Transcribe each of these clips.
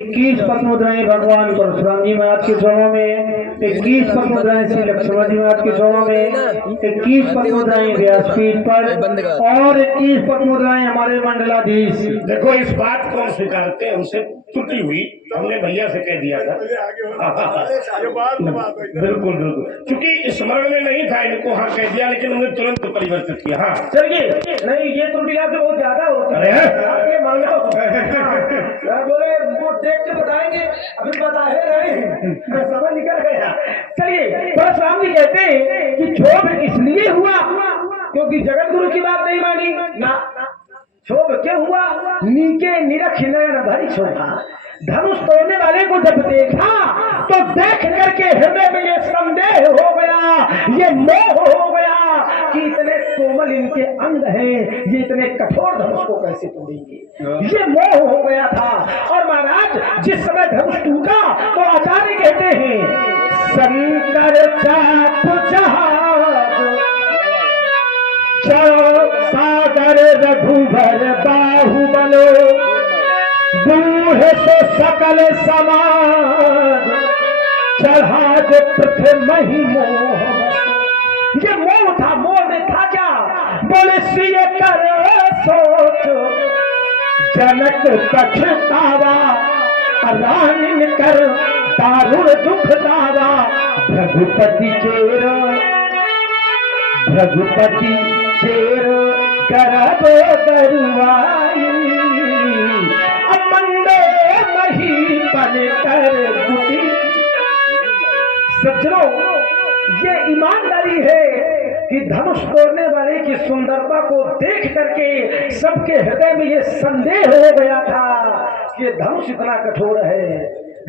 21 पद मुद्राएं भगवान परशुराम जी महाराज के चरणों में, 21 पद मुद्राएं श्री लक्ष्मण जी महाराज के चरणों में, 21 पद मुद्राएं व्यासपीठ पर और 21 पद मुद्राएं हमारे मंडलाधीश। देखो इस बात को हम स्वीकारते हैं, हमसे त्रुटि हुई, हमने भैया से कह दिया था। बिल्कुल बिल्कुल, क्योंकि स्मरण में नहीं था इनको, हाँ कह दिया, लेकिन हमने तुरंत परिवर्तित किया। हाँ चलिए, नहीं ये त्रुटि आपसे बहुत ज्यादा होती है, आपके मांगो बोले वो देख के बताएंगे, अभी बता रहे हैं, समझ निकल गया। चलिए, परशुराम जी कहते हैं कि क्षोभ इसलिए हुआ क्योंकि जगत गुरु की बात नहीं मानी ना। क्षोभ क्यों हुआ? नीचे निरख नयन भरी शोभा, धनुष तोड़ने वाले को जब देखा तो देख करके हृदय में ये संदेह हो गया, ये मोह हो गया कि इतने कोमल इनके अंग हैं, ये इतने कठोर धनुष को कैसे तोड़ेंगे, ये मोह हो गया था। और महाराज जिस समय धनुष टूटा तो आचार्य कहते हैं शंकर चाप जहाज सागर रघुबर बाहुबलो दूह से सकल समाज चढ़ा दे पृथ्वी मोह। ये मोह था, मोह में था क्या? बोले सीए कर सोच जनक पछतावा, रानी कर दारुण दुख दावा, रघुपति चेर करब गरुवाई, अमंडे मही बन कर बुटी। सज्जनों, ये ईमानदारी है कि धनुष तोड़ने वाले की सुंदरता को देख करके सबके हृदय में ये संदेह हो गया था कि धनुष इतना कठोर है,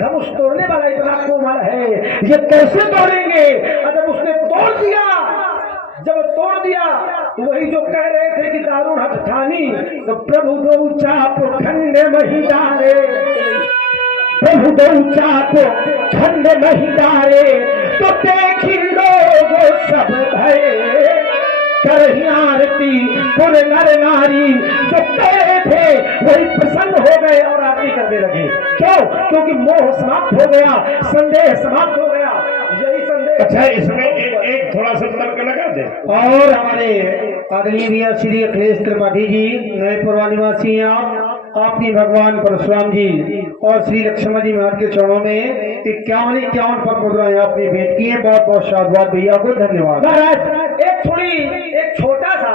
धनुष तोड़ने वाला इतना कोमल है, ये कैसे तोड़ेंगे? और जब उसने तोड़ दिया, जब तोड़ दिया तो वही जो कह रहे थे कि दारुण हठ ठानी, तो प्रभु दो चाप खंड मही डारे, प्रभु दो चाप खंड मही डारे, तो देखी लोग सब भये करही आरती पुर नर नारी। जो कह रहे थे वही प्रसन्न हो गए और आरती करने लगे। क्यों? क्योंकि मोह समाप्त हो गया, संदेह समाप्त हो गया। यही संदेह। अच्छा, इसमें एक थोड़ा सा तर्क लगा दे। और हमारे आदरणीय भैया श्री अखिलेश त्रिपाठी जी, नएपुरवा निवासी हैं आपने भगवान परशुराम जी और श्री लक्ष्मण जी महाराज के चरणों में 51 पद मुद्राएं आपने भेंट की है। बहुत बहुत साधुवाद भैया को, धन्यवाद। महाराज एक छोटा सा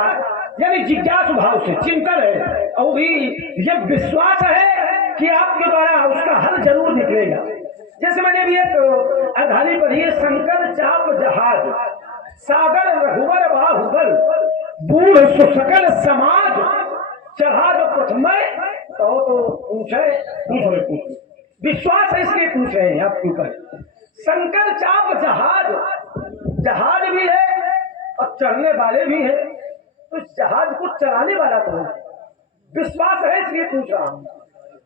यानी जिज्ञासु भाव से चिंतन है, और भी ये विश्वास है कि आपके द्वारा उसका हल जरूर निकलेगा। जैसे मैंने भी एक अधारी पढ़ी है, शंकर चाप जहाज सागर रघुवर बाहुबल बूढ़ सुसकल समाज चढ़ा जो प्रथम तो पूछे, विश्वास है इसलिए पूछ रहे हैं आपके ऊपर। शंकर चाप जहाज, जहाज भी है और चढ़ने वाले भी है, तो जहाज को चलाने वाला तो है, विश्वास है इसलिए पूछ रहा हूं।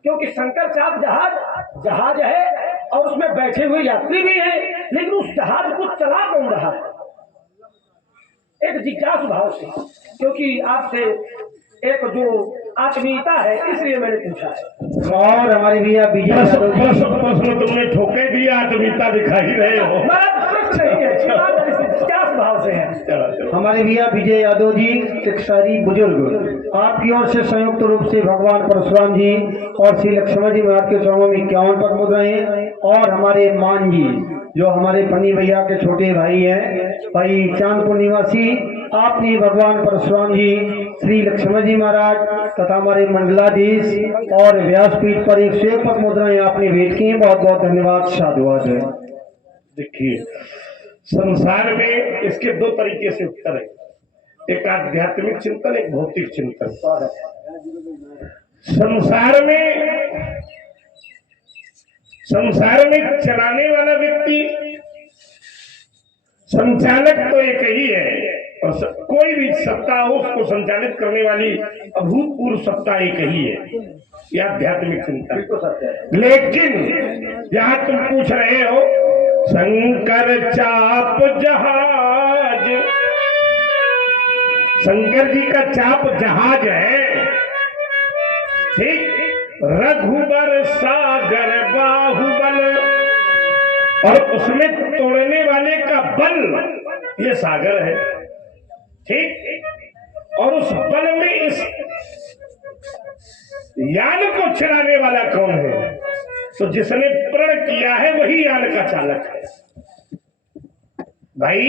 क्योंकि शंकर चाप जहाज है और उसमें बैठे हुए यात्री भी हैं, लेकिन उस जहाज को चला कौन रहा है? एक जिज्ञासु भाव से, क्योंकि आपसे एक जो आत्मीयता है इसलिए मैंने पूछा है। और हमारे भैया विजय तुमने ठोके भी आत्मीयता दिखाई रहे हो, भाव से है। हमारे भैया विजय यादव जी, एक शहरी बुजुर्ग, आपकी ओर से संयुक्त रूप से भगवान परशुराम जी और श्री लक्ष्मण जी महाराज के चरणों में 51 पद मुद्राएं, और हमारे मान जी जो हमारे फनी भैया के छोटे भाई हैं, भाई चांदपुर निवासी, आपने भगवान परशुराम जी, श्री लक्ष्मण जी महाराज तथा हमारे मंडलाधीश और व्यासपीठ पर 101 पद मुद्राएं आपने भेंट की हैं। बहुत बहुत धन्यवाद, साधुवाद है। देखिए, संसार में इसके दो तरीके से उत्तर है, एक आध्यात्मिक चिंतन, एक भौतिक चिंतन। संसार में चलाने वाला व्यक्ति, संचालक तो एक ही है, और कोई भी सत्ता हो उसको संचालित करने वाली अभूतपूर्व सत्ता एक ही है, यह आध्यात्मिक चिंतन। लेकिन जहां तुम पूछ रहे हो शंकर चाप जहाज, शंकर जी का चाप जहाज है, ठीक, रघुबर सागर और उसमें तोड़ने वाले का बल ये सागर है, ठीक। और उस बल में इस यान को चलाने वाला कौन है? तो जिसने प्रण किया है वही यान का चालक है। भाई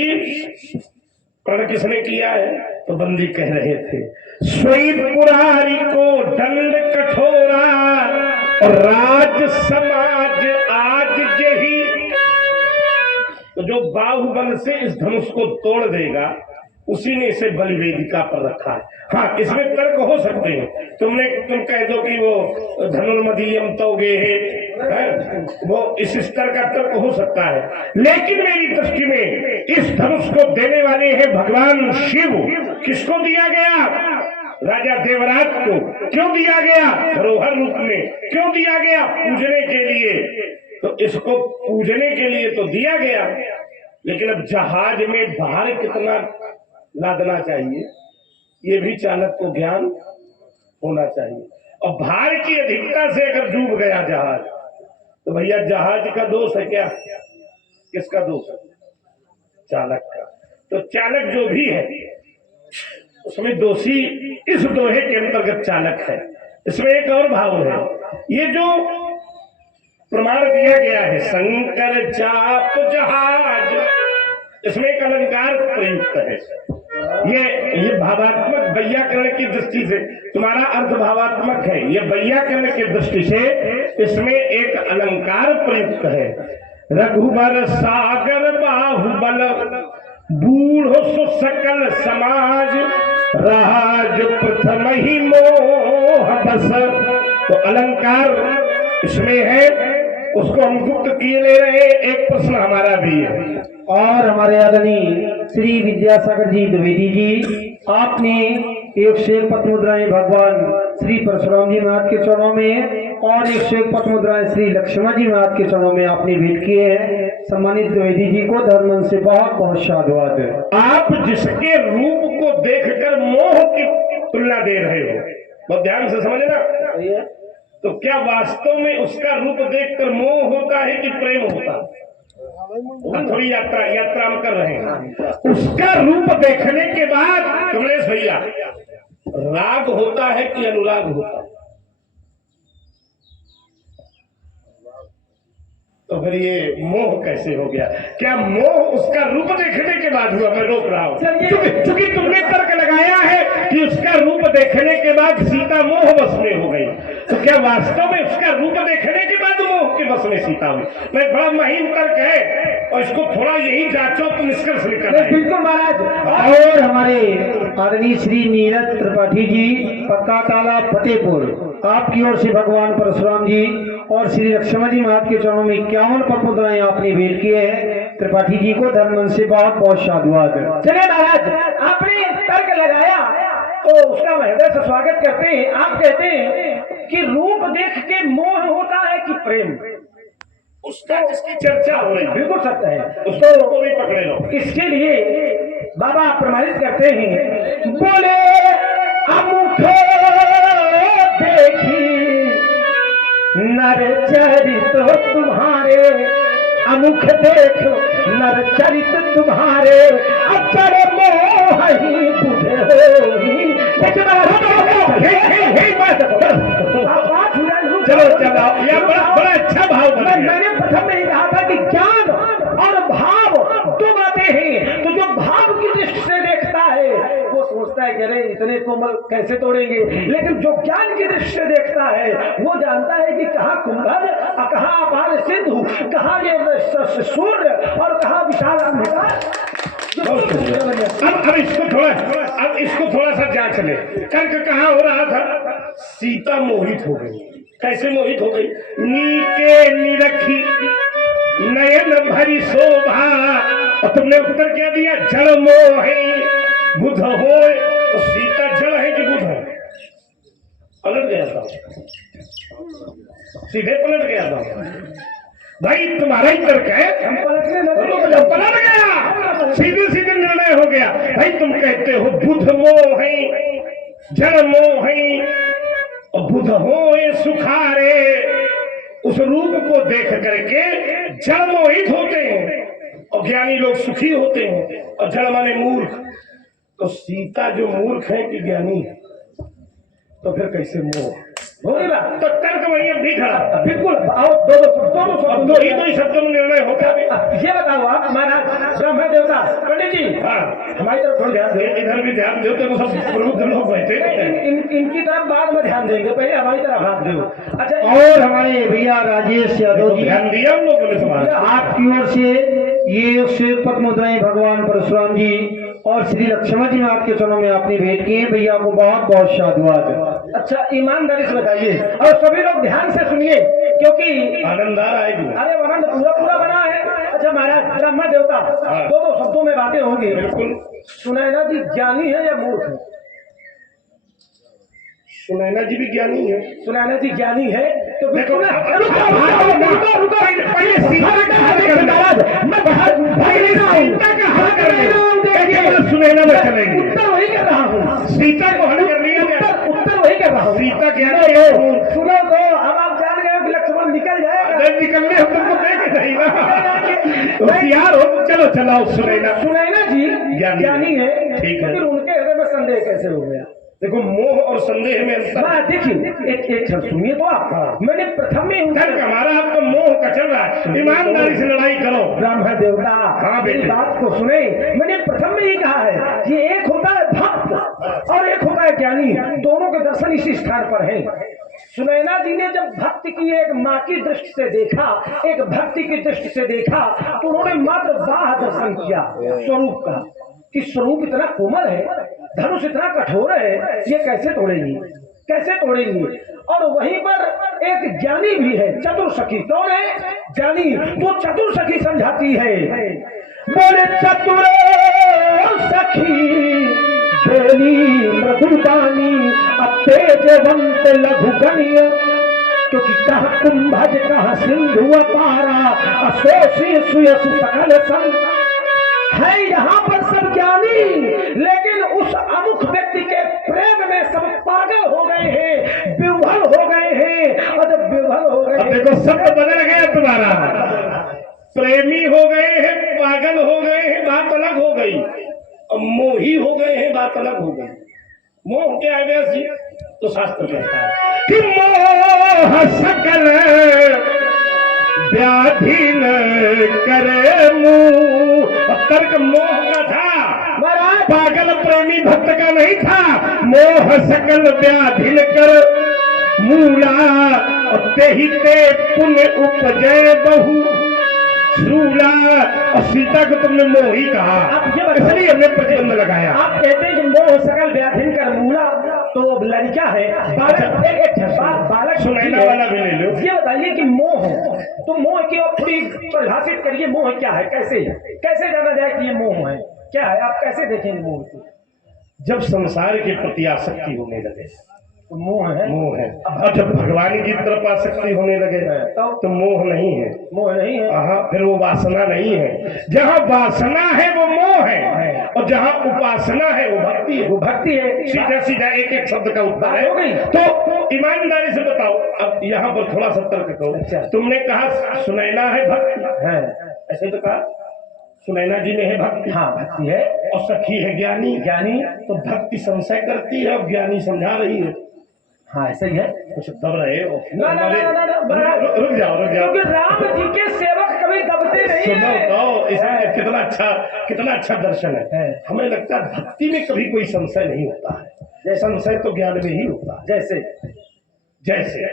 प्रण किसने किया है? तो बंदी कह रहे थे, सोई पुरारी को दंड कठोरा राज समाज आज यही। तो जो बाहुबल से इस धनुष को तोड़ देगा उसी ने इसे बल वेदिका पर रखा है। हाँ, इसमें तर्क हो सकते हैं, तुम कह दो कि वो धनुर्मदीयम तोगे है, वो इस स्तर का तर्क हो सकता है, लेकिन मेरी दृष्टि में इस धनुष को देने वाले हैं भगवान शिव। किसको दिया गया? राजा देवराज को। क्यों दिया गया? धरोहर रूप में। क्यों दिया गया? पूजने के लिए। तो इसको पूजने के लिए तो दिया गया, लेकिन अब जहाज में भार कितना लादना चाहिए ये भी चालक को ज्ञान होना चाहिए। और भार की अधिकता से अगर डूब गया जहाज तो भैया जहाज का दोष है क्या? किसका दोष है? चालक का। तो चालक जो भी है उसमें दोषी इस दोहे के अंतर्गत चालक है। इसमें एक और भाव है, ये जो प्रमाण दिया गया है शंकर चाप जहाज, इसमें एक अलंकार प्रयुक्त है। ये भावात्मक वैयाकरण की दृष्टि से, तुम्हारा अर्थ भावात्मक है, ये वैयाकरण की दृष्टि से इसमें एक अलंकार प्रयुक्त है। रघुबर सागर बाहुबल बूढ़ सो सकल समाज राज प्रथम ही मोह बस। तो अलंकार इसमें है, उसको हम गुप्त किए ले रहे। एक प्रश्न हमारा भी है, और हमारे आदरणीय श्री विद्यासागर जी द्विवेदी जी, आपने एक से एक पत्र मुद्राएं भगवान श्री परशुराम जी महाराज के चरणों में और एक से एक पत्र मुद्राएं श्री लक्ष्मण जी महाराज के चरणों में आपने भेंट किए हैं। सम्मानित द्विवेदी जी को धर्म से बहुत बहुत साधुवाद। आप जिसके रूप को देखकर मोह की तुलना दे रहे हो, बहुत ध्यान से समझना, तो क्या वास्तव में उसका रूप देखकर मोह होता है कि प्रेम होता है? थोड़ी यात्रा हम कर रहे हैं। उसका रूप देखने के बाद कमलेश भैया राग होता है कि अनुराग होता है? तो फिर ये मोह कैसे हो गया? क्या मोह उसका रूप देखने के बाद हुआ? मैं रोक रहा हूं क्योंकि तुमने तर्क लगाया है कि उसका रूप देखने के बाद सीता मोह बस में हो गई। तो क्या वास्तव में उसका रूप देखने के बाद मोह के बस में सीता हुई? मैं बड़ा महीन तर्क है और इसको थोड़ा यही जांचो तो निष्कर्ष निकल आए। बिल्कुल महाराज। और हमारे आदरणीय श्री नीरज त्रिपाठी जी, पक्का ताला फतेहपुर, आपकी ओर से भगवान परशुराम जी और श्री लक्ष्मण जी महाराज के चरणों में 51 पद मुद्राएं आपने भेंट किए हैं। त्रिपाठी जी को धर्म से बहुत बहुत साधुवाद। चलिए महाराज, आपने तर्क लगाया तो उसका मैं हृदय से स्वागत करते हैं। आप कहते हैं कि रूप देख के मोह होता है कि प्रेम? उसका जिसकी चर्चा हो रही है बिल्कुल सत्य है, उसको भी पकड़े लो। इसके लिए बाबा प्रमाणित करते हैं, बोले अमुखे देखी नर चरित तुम्हारे, अमुख देखो नर चरित तुम्हारे, अचर मोह ही बुझे होगी। चलो चलो, यह बड़ा अच्छा भाव बना। मैंने प्रथम में ही कहा था कि ज्ञान और भाव दो बातें हैं। तो जो भाव की दृष्टि से देखता है वो सोचता है कि अरे इतने कोमल कैसे तोड़ेंगे, लेकिन जो ज्ञान की दृष्टि से देखता है वो जानता है कि कहाँ कुंभज, कहाँ अपार सिंधु, कहाँ ये सूर्य और कहाँ विशाल अंधकार। अब इसको थोड़ा सा जांच ले। तर्क कहाँ हो रहा था? सीता मोहित हो गई। कैसे मोहित हो गई? नीके निरखी नयन भरी शोभा, और तुमने उत्तर क्या दिया? जड़ मोह बुध हो। तो सीता जड़ है कि बुध है? पलट गया था, सीधे पलट गया था। भाई तुम्हारा ही तर्क है, हम पलटने लगे, पलट गया, सीधे सीधे निर्णय हो गया। भाई तुम कहते हो बुध मोह है, जड़ मोह है, और बुध हो ये सुखारे, उस रूप को देख करके जड़ मोहित होते हैं और ज्ञानी लोग सुखी होते हैं, और जड़ माने मूर्ख। तो सीता जो मूर्ख है कि ज्ञानी है, तो फिर कैसे मोह होगी बात। तो तर्क वही अब भी खड़ा। बिल्कुल। आओ अब दो ही शब्दों में निर्णय होगा भी। ये बताओ आप महाराज ब्रह्म देवता पंडित जी, हाँ, हमारी तरफ थोड़ा ध्यान दो। इधर भी ध्यान दो, तो सब प्रबुद्ध लोग बैठे हैं। इनकी तरफ बाद में ध्यान देंगे, पहले हमारी तरफ हाथ दो। अच्छा, और हमारे भैया राजेश यादव जी, ध्यान दिया हम लोगों ने तुम्हारा। आपकी ओर से ये श्वेत पद्म मुद्राएं भगवान परशुराम जी और श्री लक्ष्मण जी ने आपके चरणों में आपने भेंट की है। भैया को बहुत बहुत साधुवाद। अच्छा, ईमानदारी से बताइए और सभी लोग ध्यान से सुनिए, क्योंकि आनंद आ रहा है कि नहीं? अरे आनंद पूरा पूरा बना है। अच्छा महाराज ब्रह्म देवता, दो शब्दों में बातें होंगी। बिल्कुल। सुनैना जी ज्ञानी है या मूर्ख है? सुनैना जी भी ज्ञानी है। सुनैना जी ज्ञानी है तो देखो, रुको, पहले सीता का हल कर लो। मैं भाग नहीं रहा हूँ, सीता का हल कर लो, केवल सुनैना में चलेंगे। उत्तर वही कर रहा हूँ, सीता को हल कर लिया गया। उत्तर वही कर रहा हूँ। सीता ज्ञानी है। सुनो तो अब आप जान गए कि लक्ष्मण निकल जाएगा। अगर निकलने हम तुमको देख नहीं ना, तो होशियार हो तो चलो चलाओ सुनैना। सुनैना जी ज्ञानी है, ठीक है। फिर उनके हृदय में संदेह कैसे हो गया? देखो, मोह और संदेह में अंतर। देखिए एक क्षण सुनिए तो आप। हाँ। मैंने प्रथम में तर्क हमारा आपका मोह का चल रहा है। ईमानदारी से लड़ाई करो। ब्राह्मण देवता, हाँ मेरी बेटे। बात को सुने। मैंने प्रथम में ही कहा है कि एक होता है भक्त और एक होता है ज्ञानी, दोनों के दर्शन इसी स्थान पर है। सुनैना जी ने जब भक्ति की एक माँ की दृष्टि से देखा, एक भक्ति की दृष्टि से देखा, तो उन्होंने मात्र बाह दर्शन किया स्वरूप का, कि स्वरूप इतना कोमल है, धनुष इतना कठोर है, ये कैसे तोड़ेंगी, कैसे तोड़ेंगी। और वहीं पर एक ज्ञानी भी है, चतुर सखी। कौन है ज्ञानी? वो चतुर सखी समझाती है, बोले चतुर सखी बेली मृदुबानी अतेजवंत लघुगण्य, क्योंकि कहा कुंभज कहा सिंधु अपारा अशोषी सुयसु सकल संग। है यहाँ पर सब ज्ञानी, लेकिन उस अमुख व्यक्ति के प्रेम में सब पागल हो गए हैं, विह्वल हो गए हैं। और जब विह्वल हो गए, अब देखो शब्द बदल गया तुम्हारा। प्रेमी हो गए हैं, पागल हो गए हैं, बात अलग हो गई। और मोही हो गए हैं, बात अलग हो गई। मोह क्या है वैसी? तो शास्त्र कहता है कि मोह सकल व्याधि न करे मुंह। और तर्क मोह का था, महाराज पागल प्रेमी भक्त का नहीं था। मोह सकल व्याधि न कर मूला, और तेहि ते पुण्य उपजय बहु सूला। और सीता को तुमने मोही कहा, आप ये इसलिए हमने प्रतिबंध लगाया। आप कहते हैं कि मोह सकल व्याधिन कर मूला, तो लड़का है बालक। बालक सुनैना वाला भी ले लो। ये बताइए कि मोह, तो मोह की आप थोड़ी परिभाषित करिए, मोह क्या है, कैसे कैसे जाना जाए कि ये मोह है, क्या है, आप कैसे देखेंगे मोह को? जब संसार के प्रति आसक्ति होने लगे तो मोह है। मोह है। और जब भगवान की तरफ आसक्ति होने लगे तो मोह नहीं है। मोह नहीं है। हाँ, फिर वो वासना नहीं है। जहाँ वासना है वो मोह है, और जहाँ उपासना है वो भक्ति है। वो भक्ति है। सीधा सीधा एक एक शब्द का उत्तर हो गई। है। तो ईमानदारी से बताओ, अब यहाँ पर थोड़ा सा तर्क करो। तुमने कहा सुनैना है भक्ति है, ऐसे तो कहा सुनैना जी में है भक्ति। हाँ भक्ति है। और सखी है ज्ञानी। ज्ञानी तो भक्ति संशय करती है और ज्ञानी समझा रही है। हाँ ऐसा ही है। कुछ दब रहे हो। ना, रुक जाओ क्योंकि राम जी के सेवक कभी दबते नहीं सुनो है। तो इसमें कितना अच्छा दर्शन है। हमें लगता है भक्ति में कभी कोई संशय नहीं होता है, संशय तो ज्ञान में ही होता है। जैसे जैसे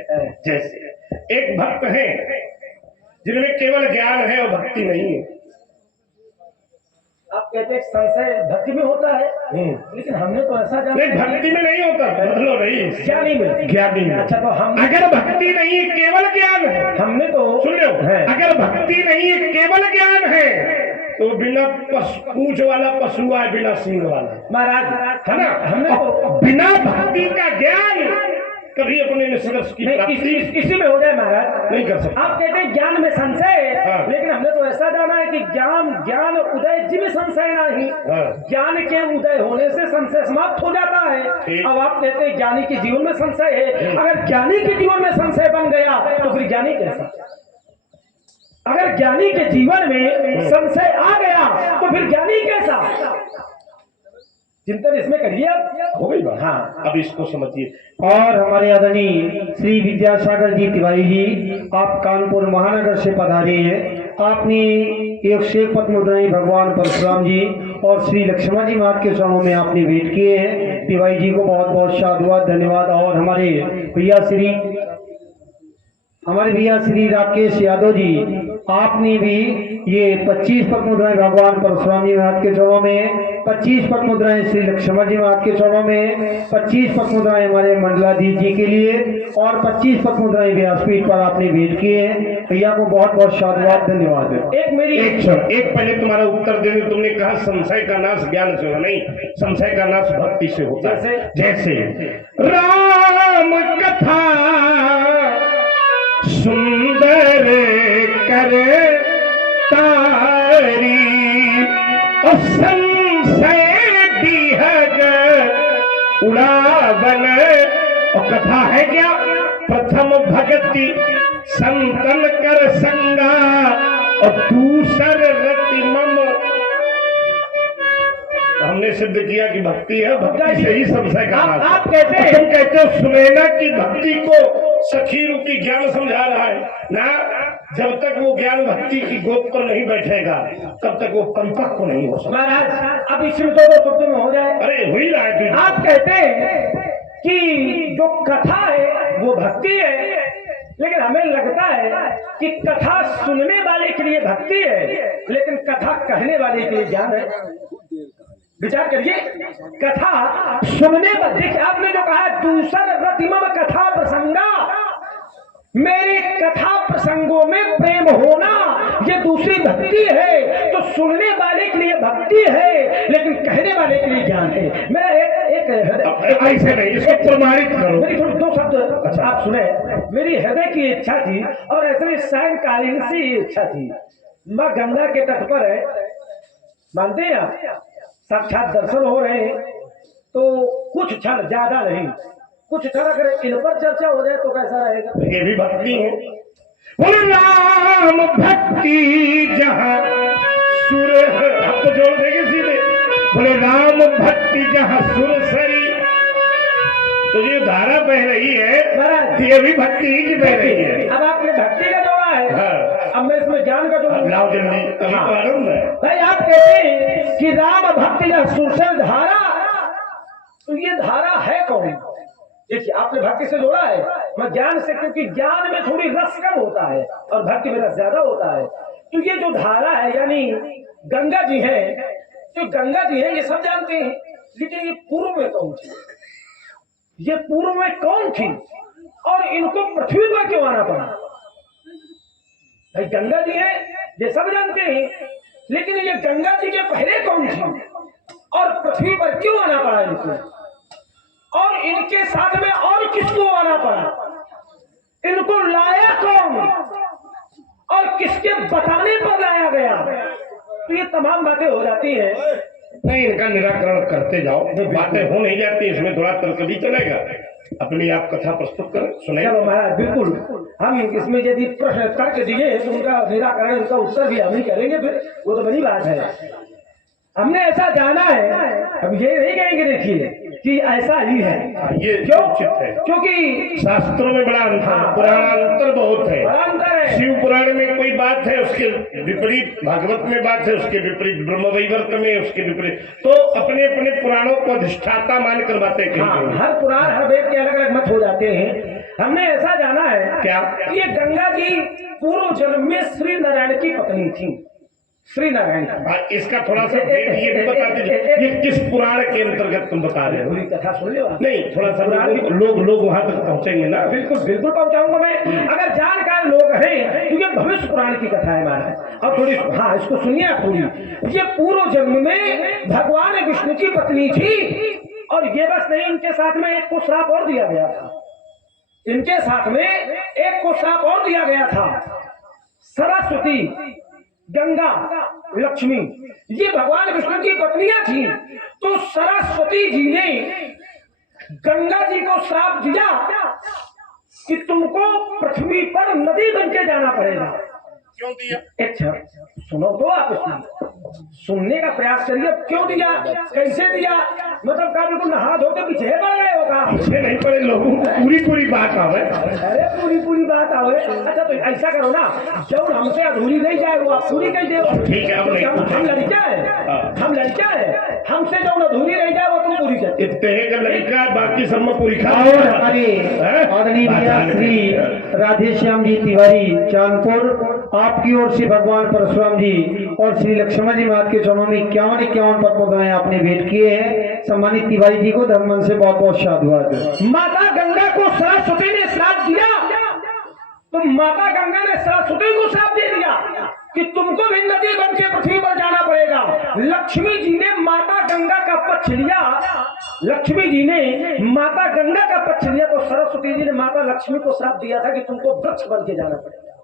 जैसे एक भक्त है जिनमें केवल ज्ञान है और भक्ति नहीं है। आप कहते हैं संशय भक्ति में होता है, लेकिन हमने तो ऐसा जाना नहीं, भक्ति में नहीं होता। बदलो नहीं, ज्ञानी में। ज्ञानी में। अच्छा, तो हम अगर भक्ति नहीं है केवल ज्ञान है, हमने तो सुन लो, है। अगर भक्ति नहीं है केवल ज्ञान है तो बिना पूंछ वाला पशु है, बिना सींग वाला महाराज है ना। हमने तो बिना भक्ति का ज्ञान कभी अपने निष्कर्ष की प्राप्ति इसी में हो जाए महाराज। नहीं कर सकते। आप कहते हैं ज्ञान में संशय, हाँ। लेकिन हमने तो ऐसा जाना है कि ज्ञान उदय जी में संशय नहीं, हाँ। ज्ञान के उदय होने से संशय समाप्त हो जाता है। ठीक। अब आप कहते हैं ज्ञानी के जीवन में संशय है, अगर ज्ञानी के जीवन में संशय बन गया तो फिर ज्ञानी कैसा? अगर ज्ञानी के जीवन में संशय आ गया तो फिर ज्ञानी कैसा? चिंतन इसमें करिए आप। हो गई बात। हाँ, अब इसको समझिए। और हमारे आदरणीय श्री विद्यासागर जी तिवारी जी, आप कानपुर महानगर से पधारे हैं। आपने एक शेख पद मुद्राएं भगवान परशुराम जी और श्री लक्ष्मण जी महाराज के चरणों में आपने भेंट किए हैं। तिवारी जी को बहुत बहुत साधुवाद, धन्यवाद। और हमारे भैया श्री राकेश यादव जी, आपने भी ये 25 पद मुद्राएं भगवान परशुराम जी महाराज के चरणों में, 25 पद मुद्राएं श्री लक्ष्मण जी महाराज के चरणों में, 25 पद मुद्राएं हमारे मंडलाधीश जी के लिए और 25 पद मुद्राएं व्यासपीठ पर आपने भेंट किए हैं। भैया को बहुत बहुत साधुवाद, धन्यवाद। एक पहले तुम्हारा उत्तर देने, तुमने कहा संशय का नाश ज्ञान से होगा। नहीं, संशय का नाश भक्ति से होता है। जैसे राम कथा सुंदर करे तारी और संशय दीहग उड़ावन। और कथा है क्या? प्रथम भक्ति संतन कर संगा और दूसर रतिमम। हमने सिद्ध किया कि भक्ति है, भक्ति से ही संशय का नाश। आप कहते हैं, तुम कहते हो सुनैना की भक्ति को सखी रूपी ज्ञान समझा रहा है ना। जब तक वो ज्ञान भक्ति की गोद पर नहीं बैठेगा तब तक वो परिपक्व नहीं हो सकता। महाराज अब इसी में दो शब्दों में हो जाए। अरे हो ही रहा है। आप कहते हैं कि जो कथा है वो भक्ति है, लेकिन हमें लगता है कि कथा सुनने वाले के लिए भक्ति है, लेकिन कथा कहने वाले के लिए ज्ञान है। विचार करिए, कथा सुनने पर, देखिए आपने जो कहा दूसर रतिमम कथा प्रसंगा, मेरे कथा प्रसंगों में प्रेम होना ये दूसरी भक्ति है। तो सुनने वाले के लिए भक्ति है, लेकिन कहने वाले के लिए ज्ञान है। मेरा एक ऐसे नहीं, इसको प्रमाणित करो। मेरी थोड़ी दो शब्द आप सुने। मेरी हृदय की इच्छा थी और ऐसे सायंकालीन सी इच्छा थी, माँ गंगा के तट पर है, मानते हैं आप, साक्षात दर्शन हो रहे हैं, तो कुछ क्षण, ज्यादा नहीं, कुछ क्षण अगर इन पर चर्चा हो जाए तो कैसा रहेगा? ये भी भक्ति है। बोले राम भक्ति जहाँ सुर, अब तो जोड़ देंगे सीधे। बोले राम भक्ति जहाँ सुर सरी, तो ये धारा बह रही है, ये भी भक्ति ही की बह रही है। अब आपने भक्ति का जोड़ा है। हाँ। अब मैं इसमें ज्ञान का जोड़ा। लाओ जल्दी, अभी तो आरंभ है भाई। आप कहते हैं कि राम भक्ति या सुरसर धारा, तो ये धारा है कौन? देखिए आपने भक्ति से जोड़ा है, मैं ज्ञान से, क्योंकि ज्ञान में थोड़ी रस कम होता है और भक्ति में रस ज्यादा होता है। तो ये जो धारा है यानी गंगा जी है, जो गंगा जी है ये सब जानते हैं, लेकिन ये पूर्व में कौन थी? ये पूर्व में कौन थी और इनको पृथ्वी पर क्यों आना पड़ा? भाई गंगा जी है ये सब जानते हैं, लेकिन ये गंगा जी के पहले कौन थी और पृथ्वी पर क्यों आना पड़ा इनको? और इनके साथ में और किसको आना पड़ा? इनको लाया कौन और किसके बताने पर लाया गया? तो ये तमाम बातें हो जाती हैं। नहीं, इनका निराकरण करते जाओ, बातें हो नहीं जाती, इसमें थोड़ा तर्क भी चलेगा। अपनी आप कथा प्रस्तुत करें, सुने। चलो महाराज, बिल्कुल हम इसमें यदि प्रश्न तर्क दिए तो उनका निराकरण, उनका उत्तर भी हम ही करेंगे, फिर वो तो बड़ी बात है। हमने ऐसा जाना है, अब ये नहीं कहेंगे देखिए कि ऐसा ही है। ये क्यों? उचित है, क्योंकि शास्त्रों में बड़ा अंतर, पुराणांतर बहुत है। बड़ा अंतर है। शिव पुराण में कोई बात है, उसके विपरीत भागवत में बात है, उसके विपरीत ब्रह्मवैवर्त में, उसके विपरीत। तो अपने अपने पुराणों को अधिष्ठाता मानकर बातें कही। हर पुराण, हर वेद के अलग अलग मत हो जाते हैं। हमने ऐसा जाना है क्या? ये गंगा जी पूर्व जन्म में श्री नारायण की पत्नी थी। श्री नारायण की। इसका थोड़ा सा ये भी बता दीजिए, ये किस पुराण के अंतर्गत तुम बता रहे हो? पूरी कथा सुन लो। नहीं, थोड़ा सा लोग वहां तक पहुंचेंगे ना। बिल्कुल बिल्कुल पहुंचाऊंगा मैं, अगर जानकार लोग हैं, क्योंकि भविष्य पुराण की कथा है हमारा। अब थोड़ी, हाँ इसको सुनिए आप थोड़ी। ये पूर्व जन्म में भगवान विष्णु की पत्नी थी, और ये बस नहीं, इनके साथ में एक को श्राप और दिया गया था। इनके साथ में एक को श्राप और दिया गया था, सरस्वती, गंगा, लक्ष्मी, ये भगवान विष्णु की पत्नियां थी। तो सरस्वती जी ने गंगा जी को श्राप दिया कि तुमको पृथ्वी पर नदी बन के जाना पड़ेगा। क्यों दिया? अच्छा सुनो तो आप सुनने का प्रयास करिए। क्यों दिया, कैसे दिया, मतलब का बिल्कुल नहा धो के पीछे पड़ गए होगा। पीछे नहीं पड़े, लोगों को पूरी बात आवे। अरे पूरी बात आवे। अच्छा तो ऐसा करो ना, जब हमसे अधूरी नहीं जाए वो आप पूरी कह दो। ठीक है, अब नहीं हम लड़का है, हमसे जो अधूरी रह जाए वो तुम पूरी कर। इतने लड़का बाकी सब में पूरी खा। और हमारे आदरणीय भैया श्री राधेश्याम जी तिवारी चांदपुर, आपकी ओर से भगवान परशुराम जी और श्री लक्ष्मण जी महाराज के चरणों में 51 पद्म आपने भेंट किए हैं। सम्मानित तिवारी जी को धर्मन से बहुत बहुत साधुवाद। माता गंगा को सरस्वती ने श्राप दिया, तो माता गंगा ने सरस्वती को श्राप दे दिया कि तुमको भी नदी बन के पृथ्वी पर जाना पड़ेगा। लक्ष्मी जी ने माता गंगा का पक्ष लिया, लक्ष्मी जी ने माता गंगा का पक्ष लिया, तो सरस्वती जी ने माता लक्ष्मी को श्राप दिया था कि तुमको वृक्ष बन के जाना पड़ेगा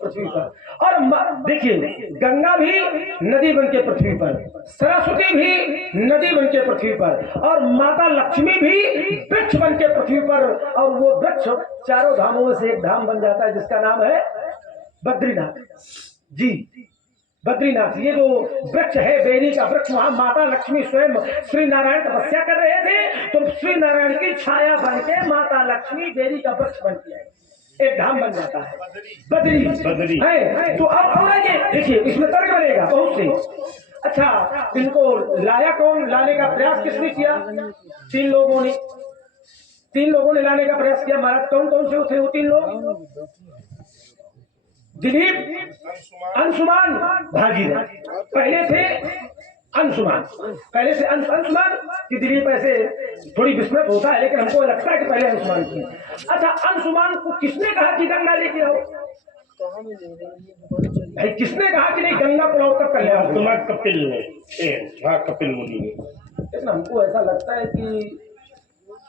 पृथ्वी पर। और देखिए, गंगा भी नदी बन के पृथ्वी पर, सरस्वती भी नदी बन के पृथ्वी पर, और माता लक्ष्मी भी वृक्ष बन के पृथ्वी पर। और वो वृक्ष चारों धामों में से एक धाम बन जाता है जिसका नाम है बद्रीनाथ जी। बद्रीनाथ, ये जो वृक्ष है बेरी का वृक्ष, वहां माता लक्ष्मी स्वयं श्री नारायण तपस्या कर रहे थे, तो श्री नारायण की छाया बन के माता लक्ष्मी बेरी का वृक्ष बनती है, एक धाम बन जाता है बद्री है। तो अब आगे देखिए, इसमें तर्क बनेगा बहुत से। अच्छा, इनको लाया कौन, लाने का प्रयास किसने किया? तीन लोगों ने लाने का प्रयास किया। महाराज कौन कौन से थे वो तीन लोग? दिलीप, अंशुमान, भागीरथ। पहले थे अंशुमान, कि दिलीप ऐसे थोड़ी विस्मृत होता है, लेकिन हमको लगता है कि पहले अंशुमान थी। अच्छा, अंशुमान को किसने कहा कि गंगा लेके आओ? भाई किसने कहा कि नहीं गंगा को लाओ? कर लिया तुम्हारा कपिल ने, कपिल मुनि ने। लेकिन हमको ऐसा लगता है कि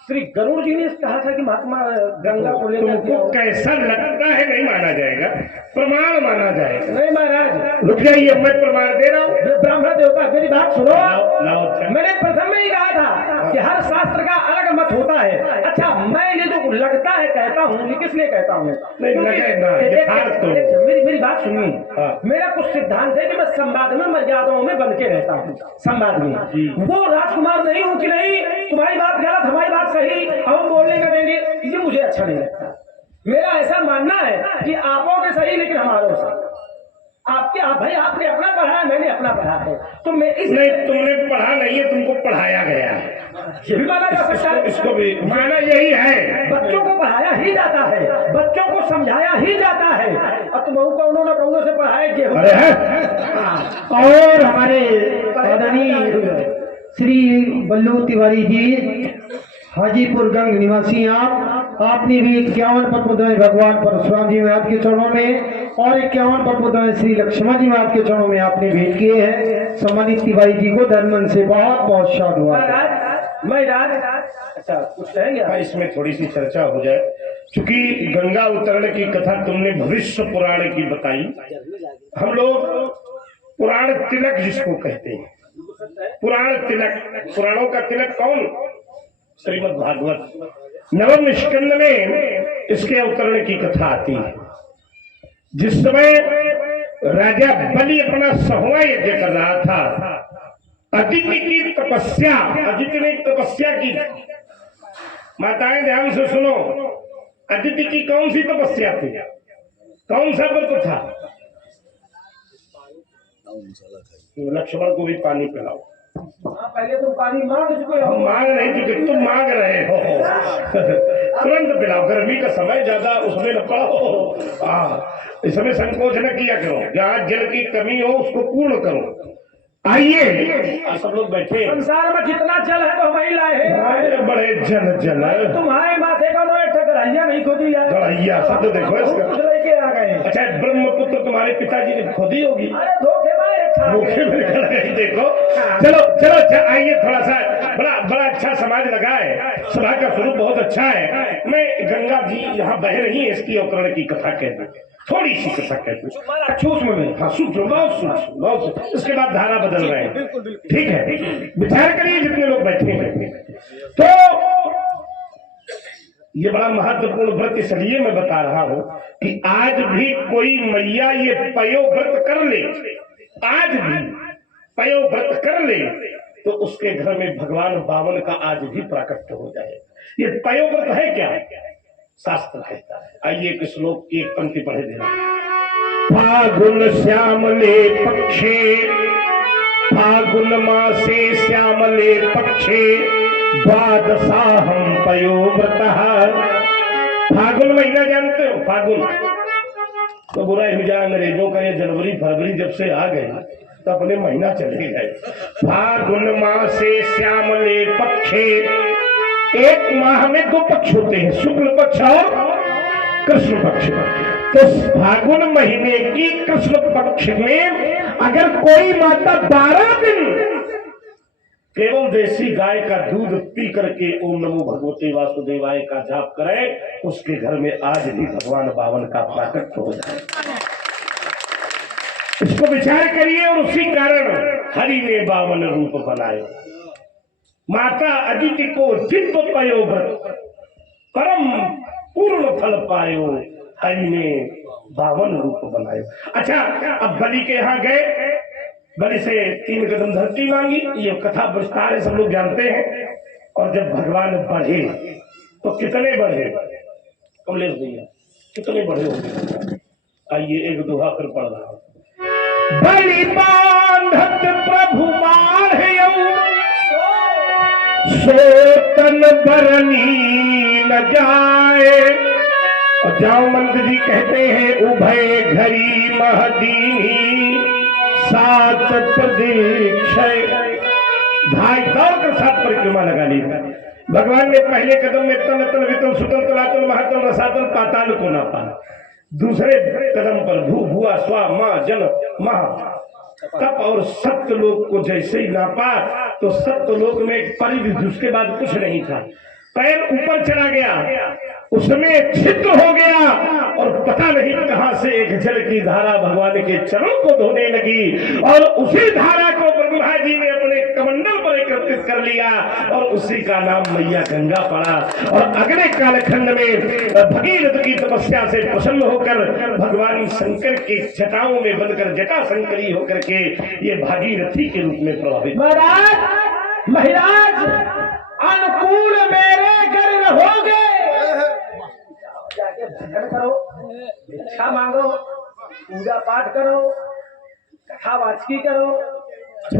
श्री गरुड़ जी ने कहा था कि महात्मा गंगा को लेकर। तुमको कैसा लगता है नहीं माना जाएगा, प्रमाण माना जाएगा। नहीं महाराज, रुक जाइए, मैं प्रमाण दे रहा हूँ। ब्राह्मण देवता मेरी बात सुनो। लाओ। मैंने प्रथम में ही कहा था कि हर शास्त्र का अलग मत होता है। अच्छा, मैं ये जो लगता है कहता हूँ, ये किस लिए कहता हूँ? मेरी बात सुनिए। मेरा कुछ सिद्धांत है कि मैं संवाद में मर्यादाओं में बन के रहता हूँ। संवाद में वो राजकुमार नहीं हूँ कि नहीं तुम्हारी बात गलत हमारी बात सही, हम बोलने का देंगे, ये मुझे अच्छा नहीं लगता। मेरा ऐसा मानना है कि आपों के सही लेकिन हमारों से आपके भाई आपने अपना पढ़ा है, मैंने अपना पढ़ा है, तो मैं नहीं, तुमने पढ़ा नहीं है, तुमको पढ़ाया गया है, ये भी माना जा सकता है। इसको भी माना यही है। बच्चों को पढ़ाया ही जाता है, बच्चों को समझाया ही जाता है। अब तुम कौनों न कौनों से पढ़ाए के और हमारे आदरणीय श्री बल्लू तिवारी जी, हाजीपुर गंग निवासी आपने भी 51 पद्म भगवान परशुराम जी महाराज के चरणों में और 51 पद्म श्री लक्ष्मण जी महाराज के चरणों में आपने भेंट किए हैं। सम्मानित तिवारी जी को धर्मन से बहुत बहुत साधुवाद। अच्छा कुछ कहेंगे? इसमें थोड़ी सी चर्चा हो जाए, क्योंकि गंगा उतरण की कथा तुमने भविष्य पुराण की बताई। हम लोग पुराण तिलक जिसको कहते हैं, पुराण तिलक, पुराणों का तिलक कौन? श्रीमद् भागवत नवम स्कंद में इसके अवतरण की कथा आती है। जिस समय राजा बलि अपना 100वां यज्ञ कर रहा था, अदिति की तपस्या, अदिति ने तपस्या की। माताएं ध्यान से सुनो, अदिति की कौन सी तपस्या थी, कौन सा व्रत था? लक्ष्मण को भी पानी पिलाओ। पहले तुम पानी मांग चुके हो। हम मांग नहीं चुके, तुम मांग रहे हो। तुरंत पिलाओ, गर्मी का समय ज्यादा उसमें न पड़ो। इसमें संकोच न किया करो, जहाँ जल की कमी हो उसको पूर्ण करो। आइए सब लोग बैठे। संसार में जितना जल है तो हम ही लाए हैं। बड़े जल तुम्हारे माथे का गढ़ैया नहीं खोदी है। गढ़ैया शब्द देखो इसका। लेके आ गए। अच्छा, ब्रह्मपुत्र तुम्हारे पिताजी ने खोदी होगी। अरे धोखेबाज मुखे में निकल गई देखो। चलो चलो आइए, थोड़ा सा बड़ा बड़ा अच्छा समाज लगा है, सभा का स्वरूप बहुत अच्छा है। मैं गंगा जी यहाँ बह रही है, इसकी अवतरण की कथा कह दूं, थोड़ी सी कथा कह दूं। सूक्ष्म में। हाँ सूक्ष्म, बहुत सूक्ष्म, बहुत सूक्ष्म। इसके बाद धारा बदल रहे हैं, ठीक है। विचार करिए जितने लोग बैठे हैं। तो ये बड़ा महत्वपूर्ण व्रत इसलिए मैं बता रहा हूं कि आज भी कोई मैया ये पयो व्रत कर ले, आज भी पयो व्रत कर ले तो उसके घर में भगवान बावन का आज भी प्राकट्य हो जाए। ये पयो व्रत है क्या? शास्त्र कहता है। आइए एक श्लोक की एक पंक्ति पढ़े देना। फागुन श्यामले पक्षे, फागुन मासे श्यामले पक्षे, द्वादशाहम पयोव्रतः। फागुन महीना जानते हो? फागुन तो बुरा हो जाए अंग्रेजों का, ये जनवरी फरवरी जब से आ गए तो अपने महीना चले गए। फागुन मासे श्यामले पक्षे, एक माह में दो पक्ष होते हैं, शुक्ल पक्ष और कृष्ण पक्ष। तो फागुन महीने की कृष्ण पक्ष में अगर कोई माता 12 दिन केवल देसी गाय का दूध पी करके ओम नमो भगवते वासुदेवाय का जाप करे, उसके घर में आज भी भगवान बावन का प्राकट्य हो जाए। इसको विचार करिए। और उसी कारण हरि ने बावन रूप बनाए। माता अदिति को दिव्य पयो व्रत, परम पूर्ण फल पायो, हरि ने बावन रूप बनाए। अच्छा, अब बलि के यहाँ गए, बलि से 3 कदम धरती मांगी, ये कथा विस्तार है, सब लोग जानते हैं। और जब भगवान बढ़े तो कितने बढ़े कमलेश भैया, कितने बढ़े होंगे? आइए एक दोहा फिर पढ़ रहा हूं। बलि बांधत प्रभु मारहयौ, सोतन बरनी न जाए। और जामवंत जी कहते हैं, उभय घरी महदीनी सात प्रदीक्षय। ढाई दौड़ कर 7 परिक्रमा लगा ली। भगवान ने पहले कदम में तल तल वितल सुतल तलातल महातल रसातल पाताल को ना पाया। दूसरे कदम पर भू भुआ स्वा मां जन महा तप और सत्यलोक को जैसे ही नापा तो सत्यलोक में एक परिधि, उसके बाद कुछ नहीं था। पैर ऊपर चला गया, उसमें छिद्र हो गया और पता नहीं कहां से एक जल की धारा भगवान के चरणों को धोने लगी। और उसी धारा को ब्रह्मा जी ने अपने कमंडल पर एकत्रित कर लिया और उसी का नाम मैया गंगा पड़ा। और अगले कालखंड में भगीरथ की तपस्या से प्रसन्न होकर भगवान शंकर की जटाओं में बनकर जटा शंकरी होकर के ये भागीरथी के रूप में प्रभावित। महाराज अनुकूल मेरे घर रहोगे, जाके भजन करो, भिक्षा मांगो, पूजा पाठ करो, कथा वाचकी करो।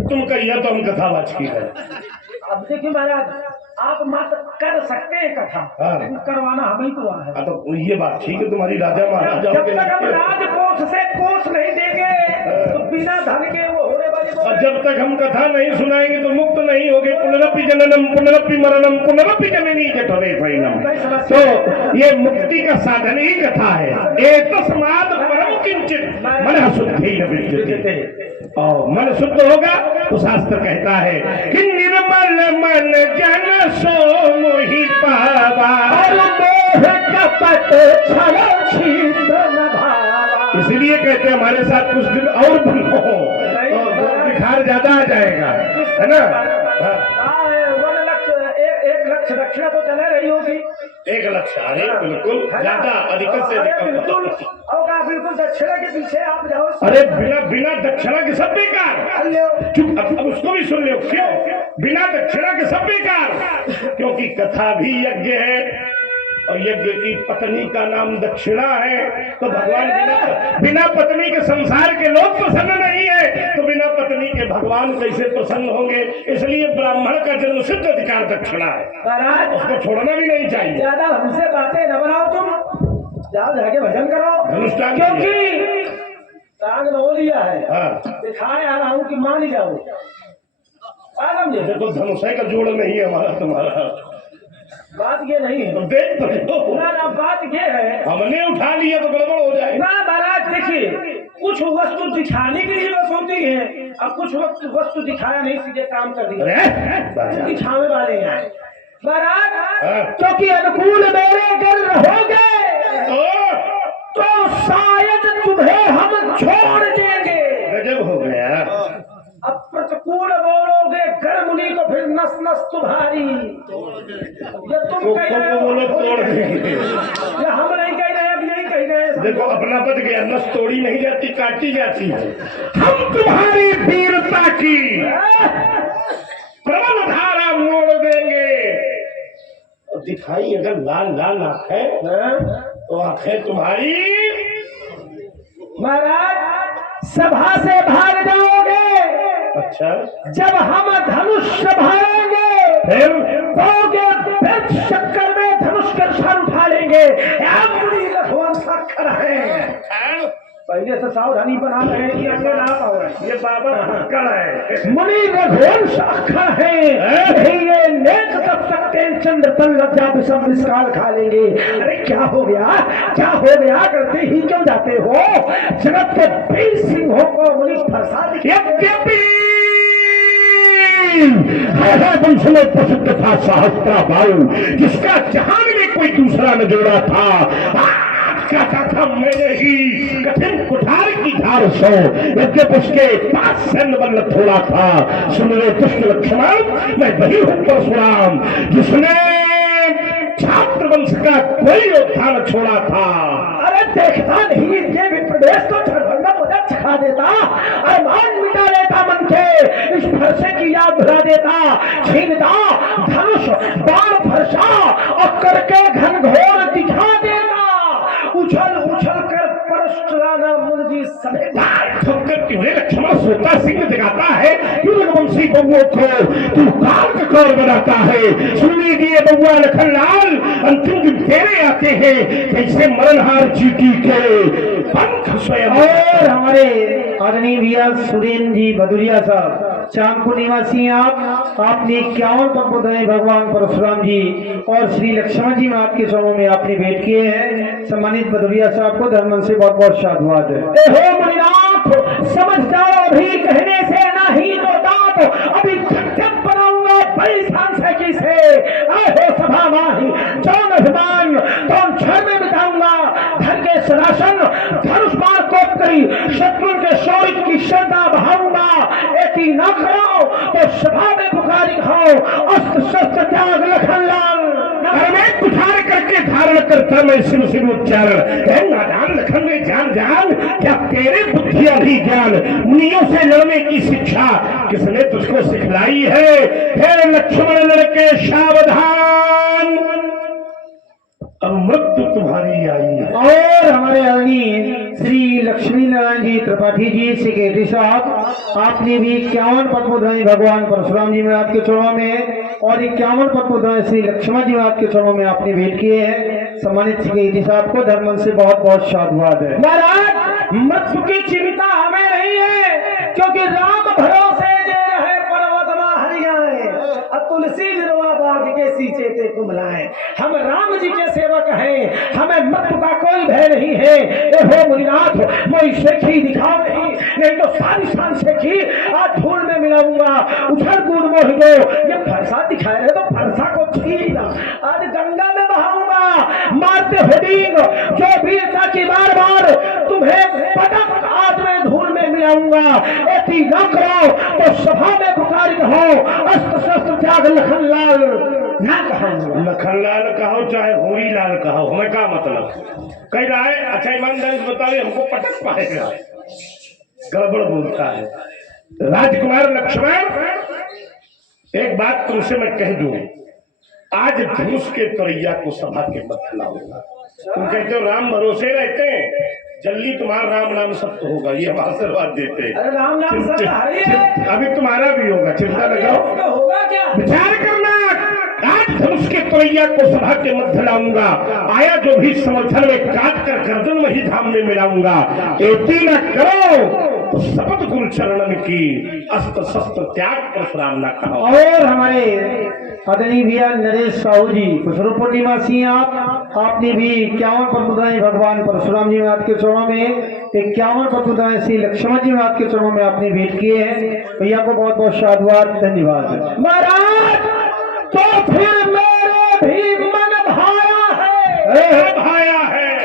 तुम कहिए तो हम कथा वाचकी करें। अब देखिए महाराज, आप मात्र कर सकते हैं कथा, लेकिन करवाना हमें को है। तो ये बात ठीक है तुम्हारी, राजा महाराजा जब तक हम राजकोष से कोष नहीं देंगे तो बिना धन के वो होने वाली। और जब तक हम कथा नहीं सुनाएंगे तो मुक्त नहीं होगे। पुनरपि जननम पुनरपि मरणम पुनरपि जननी जठरे शयनम। तो ये मुक्ति का साधन ही कथा है। एतस्मात् परम किंचित मनः शुद्धि न विद्यते। और मन शुद्ध होगा तो शास्त्र कहता है कि निर्मल मन जन सो मोहि पावा, और मोह कपट छल छिद्र न भावा। इसलिए कहते हैं हमारे साथ कुछ दिन और बनो तो बुखार ज्यादा आ जाएगा, है ना? 1 लक्ष दक्षिणा तो चले रही होगी। 1 लक्ष, अरे बिल्कुल ज्यादा, अधिक से बिल्कुल दक्षिणा के पीछे आप जाओ। अरे बिना दक्षिणा के सब बेकार। चुप, अब उसको भी सुन लो। क्यों बिना दक्षिणा के सब बेकार? क्योंकि कथा भी यज्ञ है और यज्ञ की पत्नी का नाम दक्षिणा है। तो भगवान बिना पत्नी के संसार के लोग प्रसन्न नहीं है, तो बिना पत्नी के भगवान कैसे प्रसन्न होंगे? इसलिए ब्राह्मण का जन्म सिद्ध अधिकार दक्षिणा है, उसको छोड़ना भी नहीं चाहिए। ज्यादा हमसे बातें न बनाओ, तुम जाओ जाके भजन करो। क्योंकि टांग रो लिया है, दिखाने आ रहा हूँ कि मान ही जाओ। समझे? देखो धनुषय का जोड़ नहीं है हमारा तुम्हारा, बात ये नहीं है। तो देख तो ना बात ये है, हमने उठा लिया तो गड़बड़ हो जाएगा। ना महाराज देखिए, कुछ कुछ वस्तु दिखाने के लिए बस होती है, अब कुछ वस्तु दिखाया नहीं, सीधे काम कर दिया, दिखाने वाले हैं महाराज। क्योंकि अनुकूल मेरे घर रहोगे तो शायद तुम्हें हम छोड़ देंगे। गजब हो गया। अब प्रतिकूल बोलोगे घर मुनि तो फिर नस नस तुम्हारी, ये तुम कह रहे हो बोलो तोड़ देंगे। ये हम नहीं कह रहे, अब यही कह रहे हैं। देखो अपना बच गया, नस तोड़ी नहीं जाती, काटी जाती है। हम तुम्हारी वीरता की प्रबल धारा मोड़ देंगे। और दिखाई अगर लाल लाल आंखें तो आंखें तुम्हारी महाराज सभा से भाग जाओगे। अच्छा, जब हम धनुष संभालेंगे फिर तो चक्कर में धनुष के सर उठा लेंगे। मुनि रघुवंश अक्षर है, पहले से सावधानी बना रहे हैं कि अगले ना पाओ। ये बाबा अक्कड़ है। मुनि रघुवंश अक्षर है, ये नेक तब सकते हैं, चंद्र तल लज्जा विषम विस्काल खा लेंगे। अरे क्या हो गया, क्या हो गया, करते ही क्यों जाते हो? जगत के वीर सिंहों को मुनि फरसा यद्यपि वंश में प्रसिद्ध था सहस्त्रा वायु, जिसका जहान में कोई दूसरा न जोड़ा था। कहता था मैंने ही कठिन कुठार की धार सो, यद्यप उसके पास सैन्य बल थोड़ा था। सुन ले दुष्ट लक्ष्मण, मैं वही हूँ परशुराम जिसने छात्र वंश का कोई योद्धा न छोड़ा था। अरे देखता नहीं, ये भी प्रदेश को छरबंदा पता छका देता, अरमान मिटा देता मन के, इस फरसे की याद भुला देता, छीनता धनुष बाण फरसा और करके घनघोर दिखा देता। उछल उछल कर परशुराना मुनि समेत लक्ष्मण सोता सिंह दिखाता है, क्यों रघुवंशी बबुओं को तू काल का कौर बनाता है। सुन लीजिए बबुआ लखनलाल, अंतिम दिन तेरे आते हैं, कैसे मरणहार चीटी के पंख स्वयं। और हमारे आदरणीय भैया सुरेंद्र जी भदुरिया साहब, चांदपुर निवासी आपने 51 पद्म भगवान परशुराम जी और श्री लक्ष्मण जी महाराज के चरणों में आपने भेंट किए हैं। सम्मानित भदुरिया साहब को धर्म से बहुत बहुत साधुवाद है। मुनिनाथ समझ जाओ, अभी कहने से नहीं तो दांत, अभी जब बनाऊंगा बड़ी सांसकी से। आहो सभा माही जौन अभिमान तौन क्षण में बिताऊंगा, धन के सरासन धनुष बाण कोप करी शत्रु के शौर्य की श्रद्धा बहाऊंगा। ऐसी न करो तो सभा में पुकारी खाओ, अस्त्र शस्त्र त्याग लखनलाल। मैं कुठार करके धारण करता मैं शिव शिव उच्चारण। नादान लखन में जान जान, क्या तेरे बुद्धि अभी ज्ञान, मुनियों से लड़ने की शिक्षा किसने तुझको सिखलाई है? हे लक्ष्मण लड़के सावधान, अब मृत्यु तुम्हारी आई है। और हमारे आदरणीय श्री लक्ष्मी नारायण जी त्रिपाठी जी सेक्रेटरी साहब, आपने भी 51 पद्मोदय भगवान परशुराम जी महाराज के चरणों में और 51 पद्मोदय श्री लक्ष्मण जी महाराज के चरणों में आपने भेंट किए हैं। सम्मानित सेक्रेटरी साहब को धर्म से बहुत बहुत साधुवाद है। महाराज मृत्यु की चिंता हमें नहीं है, क्योंकि राम भरोसे दे रहे पर्वतमा हरियाए, तुलसी बिरवा बाग के सींचे ते कुमलाए। हम राम जी के सेवक हैं, हमें मृत्यु का कोई भय नहीं है। हे मुनिनाथ, मोई शेखी दिखाओ नहीं तो सारी शान शेखी आज धूल में मिलाऊंगा। उछल कूद मोह दो, ये फरसा दिखाए रहे तो फरसा को छीन आज गंगा में बहाऊंगा। मारते होडिंग जो वीरता की बार बार तुम्हें पटक आज में धूल में मिलाऊंगा। ऐसी न करो तो सभा में पुकारी हो, अस्त्र शस्त्र त्याग लखनलाल ना कहो। लखनलाल कहो चाहे होरी लाल कहो, हमें क्या मतलब कह रहा है? अच्छा ईमानदारी से बताइए, हमको पटक पाएगा? गड़बड़ बोलता है। राजकुमार लक्ष्मण, एक बात तुमसे मैं कह दूं, आज धनुष के तरैया को सभा के मध्य लाऊंगा। तुम कहते हो राम भरोसे रहते हैं, जल्दी तुम्हारा राम नाम सत्य होगा, ये हम आशीर्वाद देते हैं। अरे राम नाम सत्य है, अभी तुम्हारा भी होगा, चिंता न करो। होगा क्या? विचार करना, आज धनुष के तरैया को सभा के मध्य लाऊंगा। आया जो भी समर्थन में काट कर गर्दन में ही धाम में मिलाऊंगा। ऐसी न करो शपथ गुरु चरणन की, अस्त्र शस्त्र त्याग परशुराम ना कहा। और हमारे आदरणीय भैया नरेश साहू जी कुशल पूर्णिमा सिंह आपने भी 51 पद मुद्राएं भगवान परशुराम जी महाराज के चरणों में, 51 पद मुद्राएं श्री लक्ष्मण जी महाराज के चरणों में आपने भेंट किए हैं। भैया को बहुत बहुत साधुवाद, धन्यवाद। महाराज तो फिर मेरे भी मन भाया है,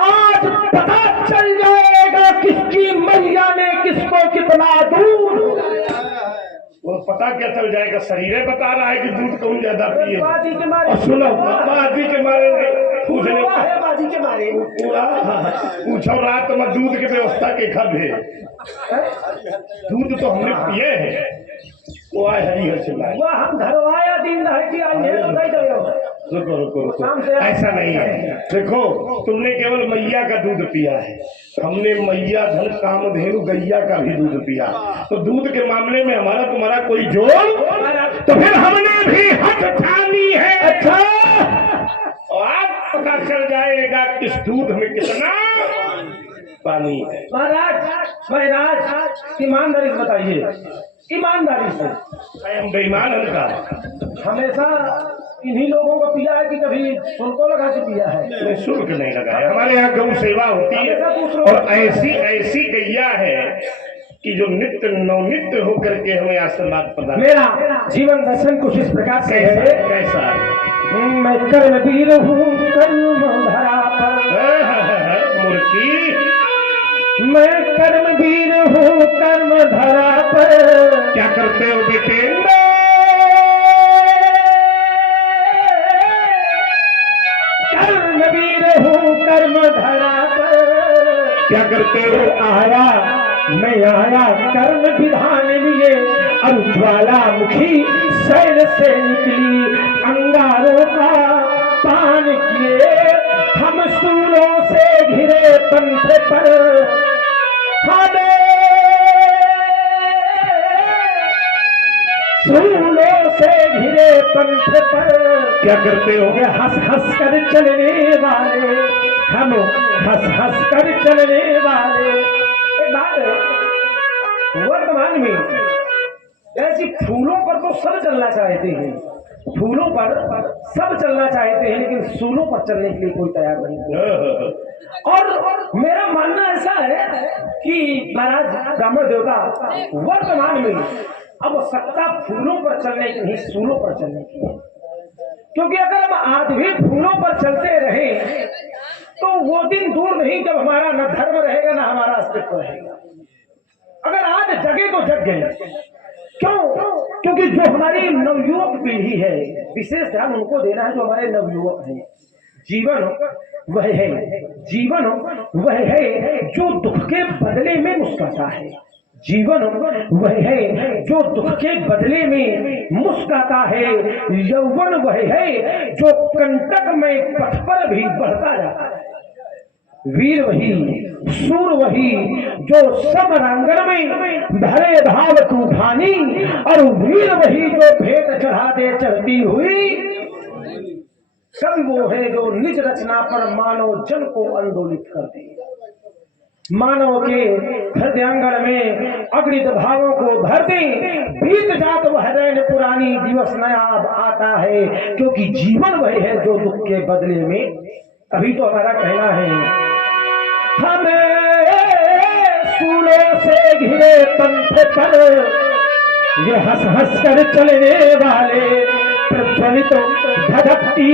आज पता चल जाएगा किसकी मैया ने किसको कितना दूध। वो पता क्या चल जाएगा, शरीर बता रहा है कि दूध कौन ज्यादा पिए। बाजी के मारे, और सुनो, बाजी के मारे पूछने बाजी के मारे पूछो रात में दूध की व्यवस्था के खब है। दूध तो हमने पिए है, वो आए हरिहर से लाए। वह हम घरवाया दिन रहे कि अंधेर हो गई तो रुको रुको रुको, ऐसा नहीं है। देखो, तुमने केवल मैया का दूध पिया है, हमने मैया धन कामधेनु गैया का भी दूध पिया। तो दूध के मामले में हमारा तुम्हारा कोई जोड़, तो फिर हमने भी हक ठानी है। अच्छा, और आप पता चल जाएगा किस दूध में कितना पानी है। महाराज ईमानदारी से बताइए, ईमानदारी से। हम बेईमान हमका हमेशा इन्हीं लोगों को पिया है कि कभी सुनको लगा के पिया है? नहीं, शुल्क नहीं लगाया। हमारे यहाँ गौ सेवा होती है, और ऐसी ऐसी गैया है कि जो नित्य नवनित्य होकर के हमें आशीर्वाद प्रदान। मेरा जीवन दर्शन कुछ इस प्रकार से है। कैसा? मैं कर्मवीर हूँ कर्म धरा पर, मूर्ति, मैं कर्मवीर हूँ कर्म धरा पर। क्या करते हो बेटे? कर्मवीर हूँ कर्म धरा पर। क्या करते हो? मैं आया कर्म विधान लिए, और ज्वालामुखी शैल से निकली अंगारों का पान किए। हम सूलों से घिरे पंथ पर, हमें सूलों से घिरे पंथ पर। क्या करते हो? ये हंस हंस कर चलने वाले, हम हंस हंस कर चलने वाले। एक बात है, वर्तमान में ऐसी फूलों पर तो सब चलना चाहते हैं, फूलों पर सब चलना चाहते हैं, लेकिन सूलों पर चलने के लिए कोई तैयार नहीं है। और मेरा मानना ऐसा है कि महाराज ब्राह्मण देवता वर्तमान में अब सत्ता फूलों पर चलने की नहीं, सूलों पर चलने की है। क्योंकि अगर हम आज भी फूलों पर चलते रहे तो वो दिन दूर नहीं जब हमारा न धर्म रहेगा न हमारा अस्तित्व रहेगा। अगर आज जगे तो जग गए। क्यों? क्योंकि जो हमारी नवयुवक पीढ़ी है, विशेष ध्यान उनको देना है जो हमारे नवयुवक हैं। जीवन वह है, जीवन वह है जो दुख के बदले में मुस्कुराता है। जीवन वह है जो दुख के बदले में मुस्कुराता है। यौवन वह है जो कंटक में पथ पर भी बढ़ता जाता है। वीर वही, सूर वही जो समरांगण में भरे भाव तूफानी, और वीर वही जो भेंट चढ़ा दे चढ़ती हुई। कवि वो है जो निज रचना पर मानव जन को आंदोलित कर दे। मानव के हृदयांगण में अगणित भावों को भर दे। बीत जात वह रैन पुरानी, दिवस नया अब आता है। क्योंकि जीवन वह है जो दुख के बदले में, तभी तो हमारा कहना है, हमें सूलों से घिरे पंथ पर ये हंस हंस कर चलने वाले, प्रज्वलित धधकती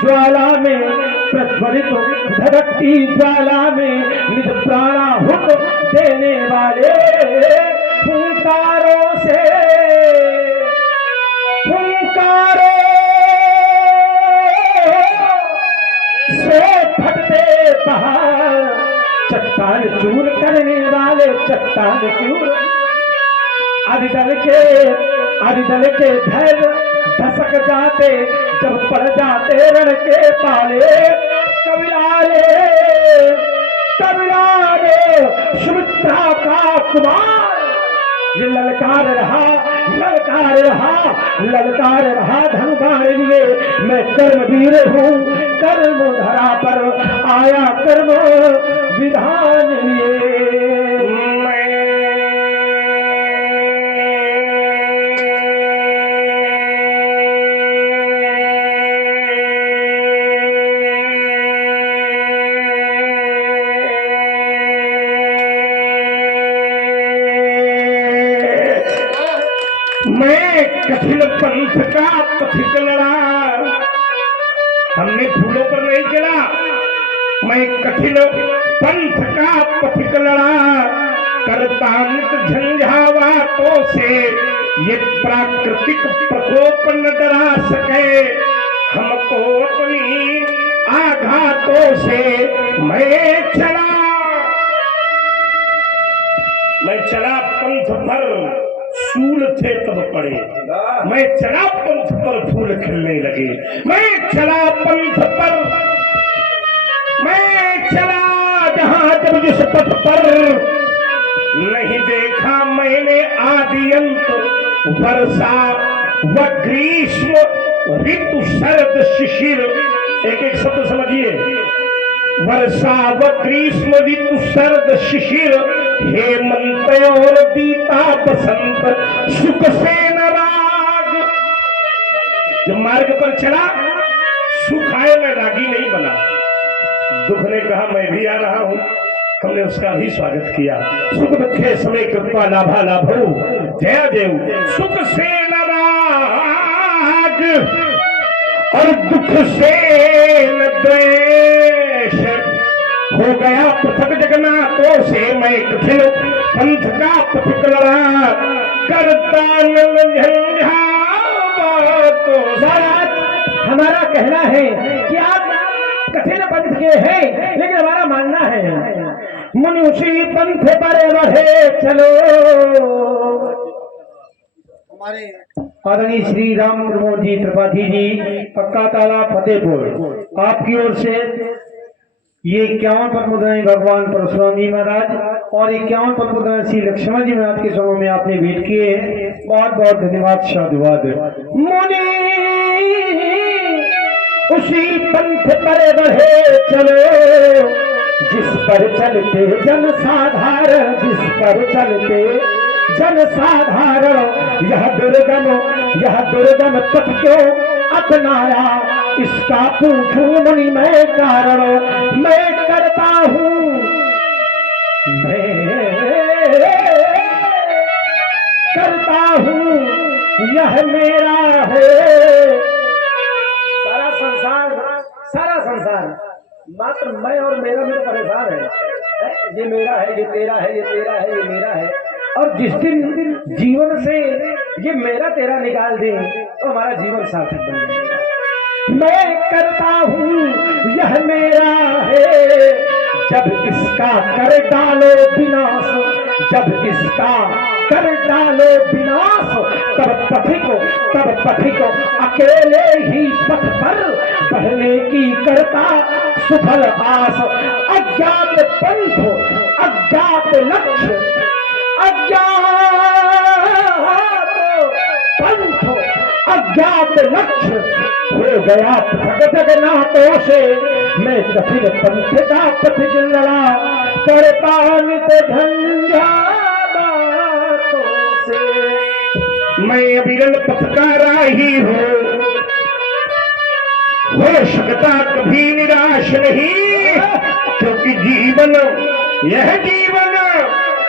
ज्वाला में, प्रज्वलित धधकती ज्वाला में निज प्राणाहुत देने वाले। हुंकारों से फटते पहाड़, चट्टान चूर करने वाले चट्टान चूर। अरिदल के धैर्य धसक जाते जब पड़ जाते रण के पाले। कविरारे सुमित्रा का कुमार, ये ललकार रहा धनुबाण लिए। मैं कर्मवीर हूँ कर्म धरा पर आया कर्म विधान लिए। मैं कठिन पंथ का पथिक लड़ा, हमने फूलों पर नहीं चला, मैं कठिन पंथ का पथिक लड़ा, करता नित झंझावातों से ये प्राकृतिक प्रकोप न डरा सके हमको अपनी आघातों से। मैं चला पंथ पर, सूल थे तब पड़े, मैं चला पंथ पर फूल खिलने लगे, मैं चला पंथ पर, मैं चला जहां जब जिस पथ पर नहीं देखा मैंने आदि अंत, वर्षा व ग्रीष्म ऋतु शरद शिशिर, एक एक शब्द समझिए, वर्षा व ग्रीष्म ऋतु शरद शिशिर, हेमंत और बीता बसंत सुख से नाराग। जो मार्ग पर चला सुख आए, मैं रागी नहीं बना, दुख ने कहा मैं भी आ रहा हूं, हमने उसका भी स्वागत किया। सुख दुखे समय कृपा लाभा लाभो जया देव, सुख से नाराग और दुख से न द्वेष, हो गया पृथक जगन्नाथों से मैं कठिन पंथ का पथिक लड़ा, करता हमारा कहना है कि आप कठिन पंथ के हैं, लेकिन हमारा मानना है मनुष्य पंथ पर बढ़े चलो। आदरणीय श्री राम प्रमोद जी त्रिपाठी जी, पक्का ताला फतेहपुर, आपकी ओर से ये 51 पद मुद्राएं भगवान परशुराम जी महाराज और 51 पद मुद्राएं श्री लक्ष्मण जी महाराज के चरणों में आपने भेंट किए, बहुत बहुत धन्यवाद, साधुवाद। मुनि उसी पंथ पर बढ़े चलो जिस पर चलते जन साधारण, जिस पर चलते जन साधारण, यह दुर्गम पथ क्यों अपनाया, इसका पूछूं मुनि मैं कारण, मैं करता हूँ यह मेरा है। सारा संसार मात्र मैं और मेरा में परेशान है, ये मेरा है, ये तेरा है, ये तेरा है, ये मेरा है। और जिस दिन जीवन से ये मेरा तेरा निकाल दें तो हमारा जीवन सार्थक बन जाएगा। मैं करता हूँ यह मेरा है, जब इसका कर डालो विनाश, जब इसका कर डालो विनाश, तब पथिक अकेले ही पथ पर बढ़ने की करता सुफल आस। अज्ञात पंथ, अज्ञात लक्ष्य, अज्ञात लक्ष्य हो गया पृथक जगन्नाथों से, मैं कठिन पंथ का पथिक लड़ा, करता नित झंझावातों से। मैं अविरल पथ का राही हूँ, हो सकता कभी निराश नहीं, क्योंकि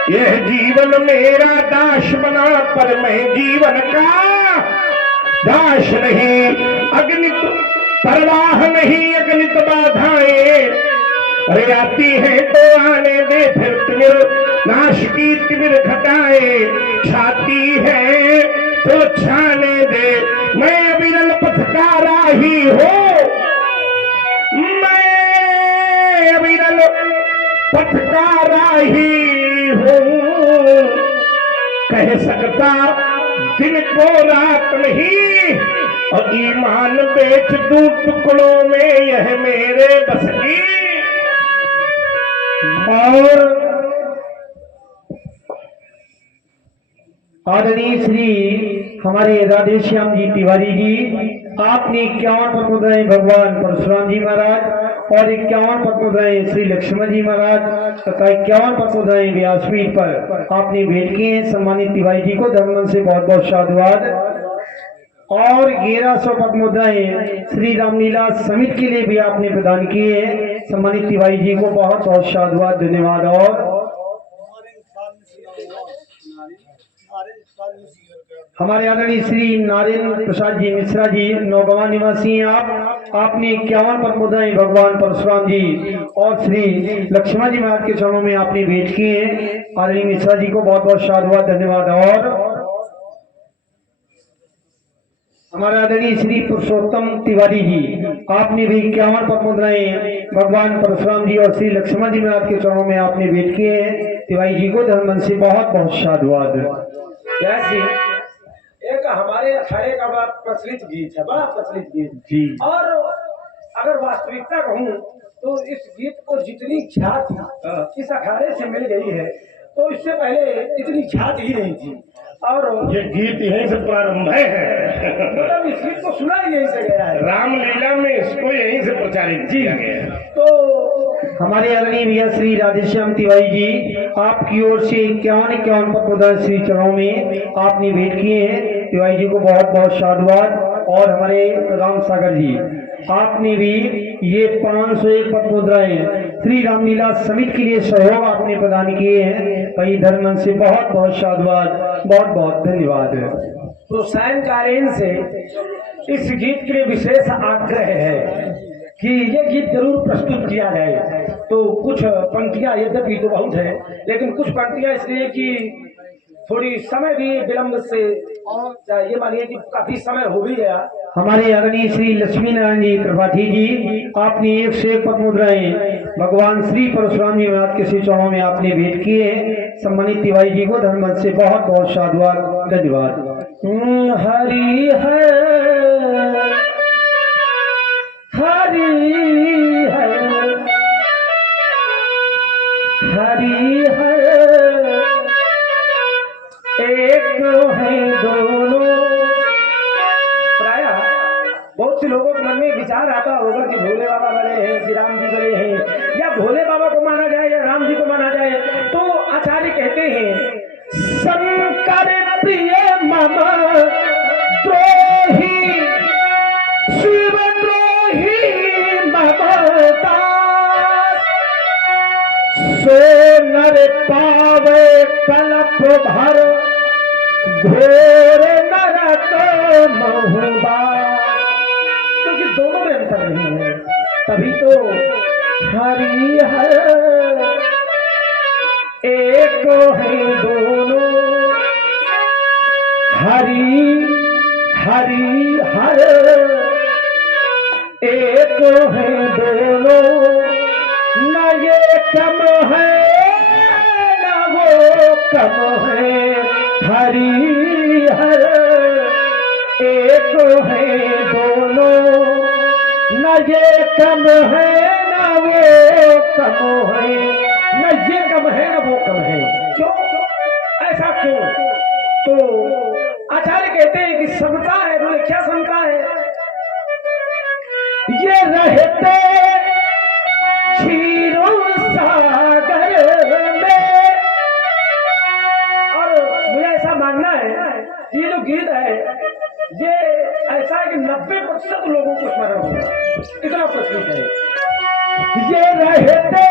यह जीवन मेरा दास बना, पर मैं जीवन का दास नहीं। अगणित परवाह नहीं, अगणित बाधाएं अरे आती है तो आने दे, फिर तिमिर नाश की तिमिर घटाए, छाती है तो छाने दे। मैं अविरल पथ का राही हूँ, मैं अविरल पथ का राही हूँ, कह सकता दिन को रात नहीं, और ईमान बेच दूं टुकड़ों में, यह मेरे बस की। और आदरणीय श्री हमारे राधे श्याम जी तिवारी जी, आपने 51 पद मुद्राएं भगवान परशुराम जी महाराज और 51 पद मुद्राएं श्री लक्ष्मण जी महाराज तथा 51 पद मुद्राएं व्यासपीठ पर आपने भेंट किए हैं। सम्मानित तिवारी जी को धर्म से बहुत बहुत साधुवाद। और 1100 पद मुद्राएं श्री रामलीला समिति के लिए भी आपने प्रदान किए हैं। सम्मानित तिवारी जी को बहुत बहुत साधुवाद, धन्यवाद। और हमारे आदरणीय श्री नारायण प्रसाद जी मिश्रा जी नौगवा निवासी हैं आप। आपने 51 पर मुद्राएं भगवान परशुराम जी और श्री लक्ष्मण जी महाराज के चरणों में आपने भेंट किए हैं। आदरणीय मिश्रा जी को बहुत बहुत साधुवाद धन्यवाद। और हमारे आदरणीय श्री पुरुषोत्तम तिवारी जी आपने भी 51 पर मुद्राएं भगवान परशुराम जी और श्री लक्ष्मण जी महाराज के चरणों में आपने भेंट किए हैं। तिवारी जी को धर्म से बहुत बहुत साधुवाद। जैसे एक हमारे अखाड़े का बड़ा प्रचलित गीत है, बड़ा प्रचलित गीत जी। और अगर वास्तविकता कहूँ तो इस गीत को जितनी ख्याति इस अखाड़े से मिल गई है तो इससे पहले इतनी ख्याति ही नहीं थी। और ये गीत यहीं से प्रारंभ है मतलब इस गीत को सुना ही यहीं से गया है, रामलीला में इसको यहीं से प्रचारित किया गया है। तो हमारे आदरणीय भैया श्री राधेश्याम तिवारी जी आपकी ओर से 51 पर मुद्रा श्री चरणों में आपने भेंट किए हैं। तिवारी जी को बहुत बहुत साधुवाद। और हमारे राम सागर जी आपने भी ये 501 पद मुद्राएं श्री रामलीला समिति के लिए सहयोग आपने प्रदान किए हैं। कई धर्म से बहुत बहुत साधुवाद, बहुत बहुत धन्यवाद। तो सायंकालीन से इस गीत के लिए विशेष आग्रह है कि ये गीत जरूर प्रस्तुत किया जाए। तो कुछ पंक्तियां यद्यपि तो बहुत है लेकिन कुछ पंक्तियां इसलिए कि थोड़ी समय भी विलंब से ये मानिए कि काफी समय हो भी गया। हमारे आदरणीय श्री लक्ष्मी नारायण जी त्रिपाठी जी आपने 101 पद मुद्राएं भगवान श्री परशुराम जी महाराज के श्री चरणों में आपने भेंट किए हैं। सम्मानित तिवारी जी को धर्म से बहुत बहुत साधुवाद, धन्यवाद। हरि है हरि है हरि है एक है दोनों। प्राय बहुत से लोगों के मन में विचार आता होगा कि भोले बाबा बड़े हैं कि राम जी बड़े हैं, या भोले बाबा को माना जाए या राम जी को माना जाए। तो आचार्य कहते हैं शंकर प्रिय मम द्रोही शिव द्रोही ममता सो नर पावे कल्प भर घोर नरक महुबा। क्योंकि दोनों में अंतर नहीं है, तभी तो हरि हर एक है दोनों। हरि हरि हर एक है दोनों। न ये कम है न वो कम है। हरि हर एक है दोनों। न ये कम है न वो कम है। न ये कम है न वो कम है। क्यों? ऐसा क्यों? तो आचार्य कहते हैं कि समता है। बोले क्या समता है? ये रहते क्षीरों सागर में। और मुझे ऐसा मानना है कि ये जो गीत है ये ऐसा है कि 90% लोगों को स्मरण होगा, इतना प्रचलित है। ये रहते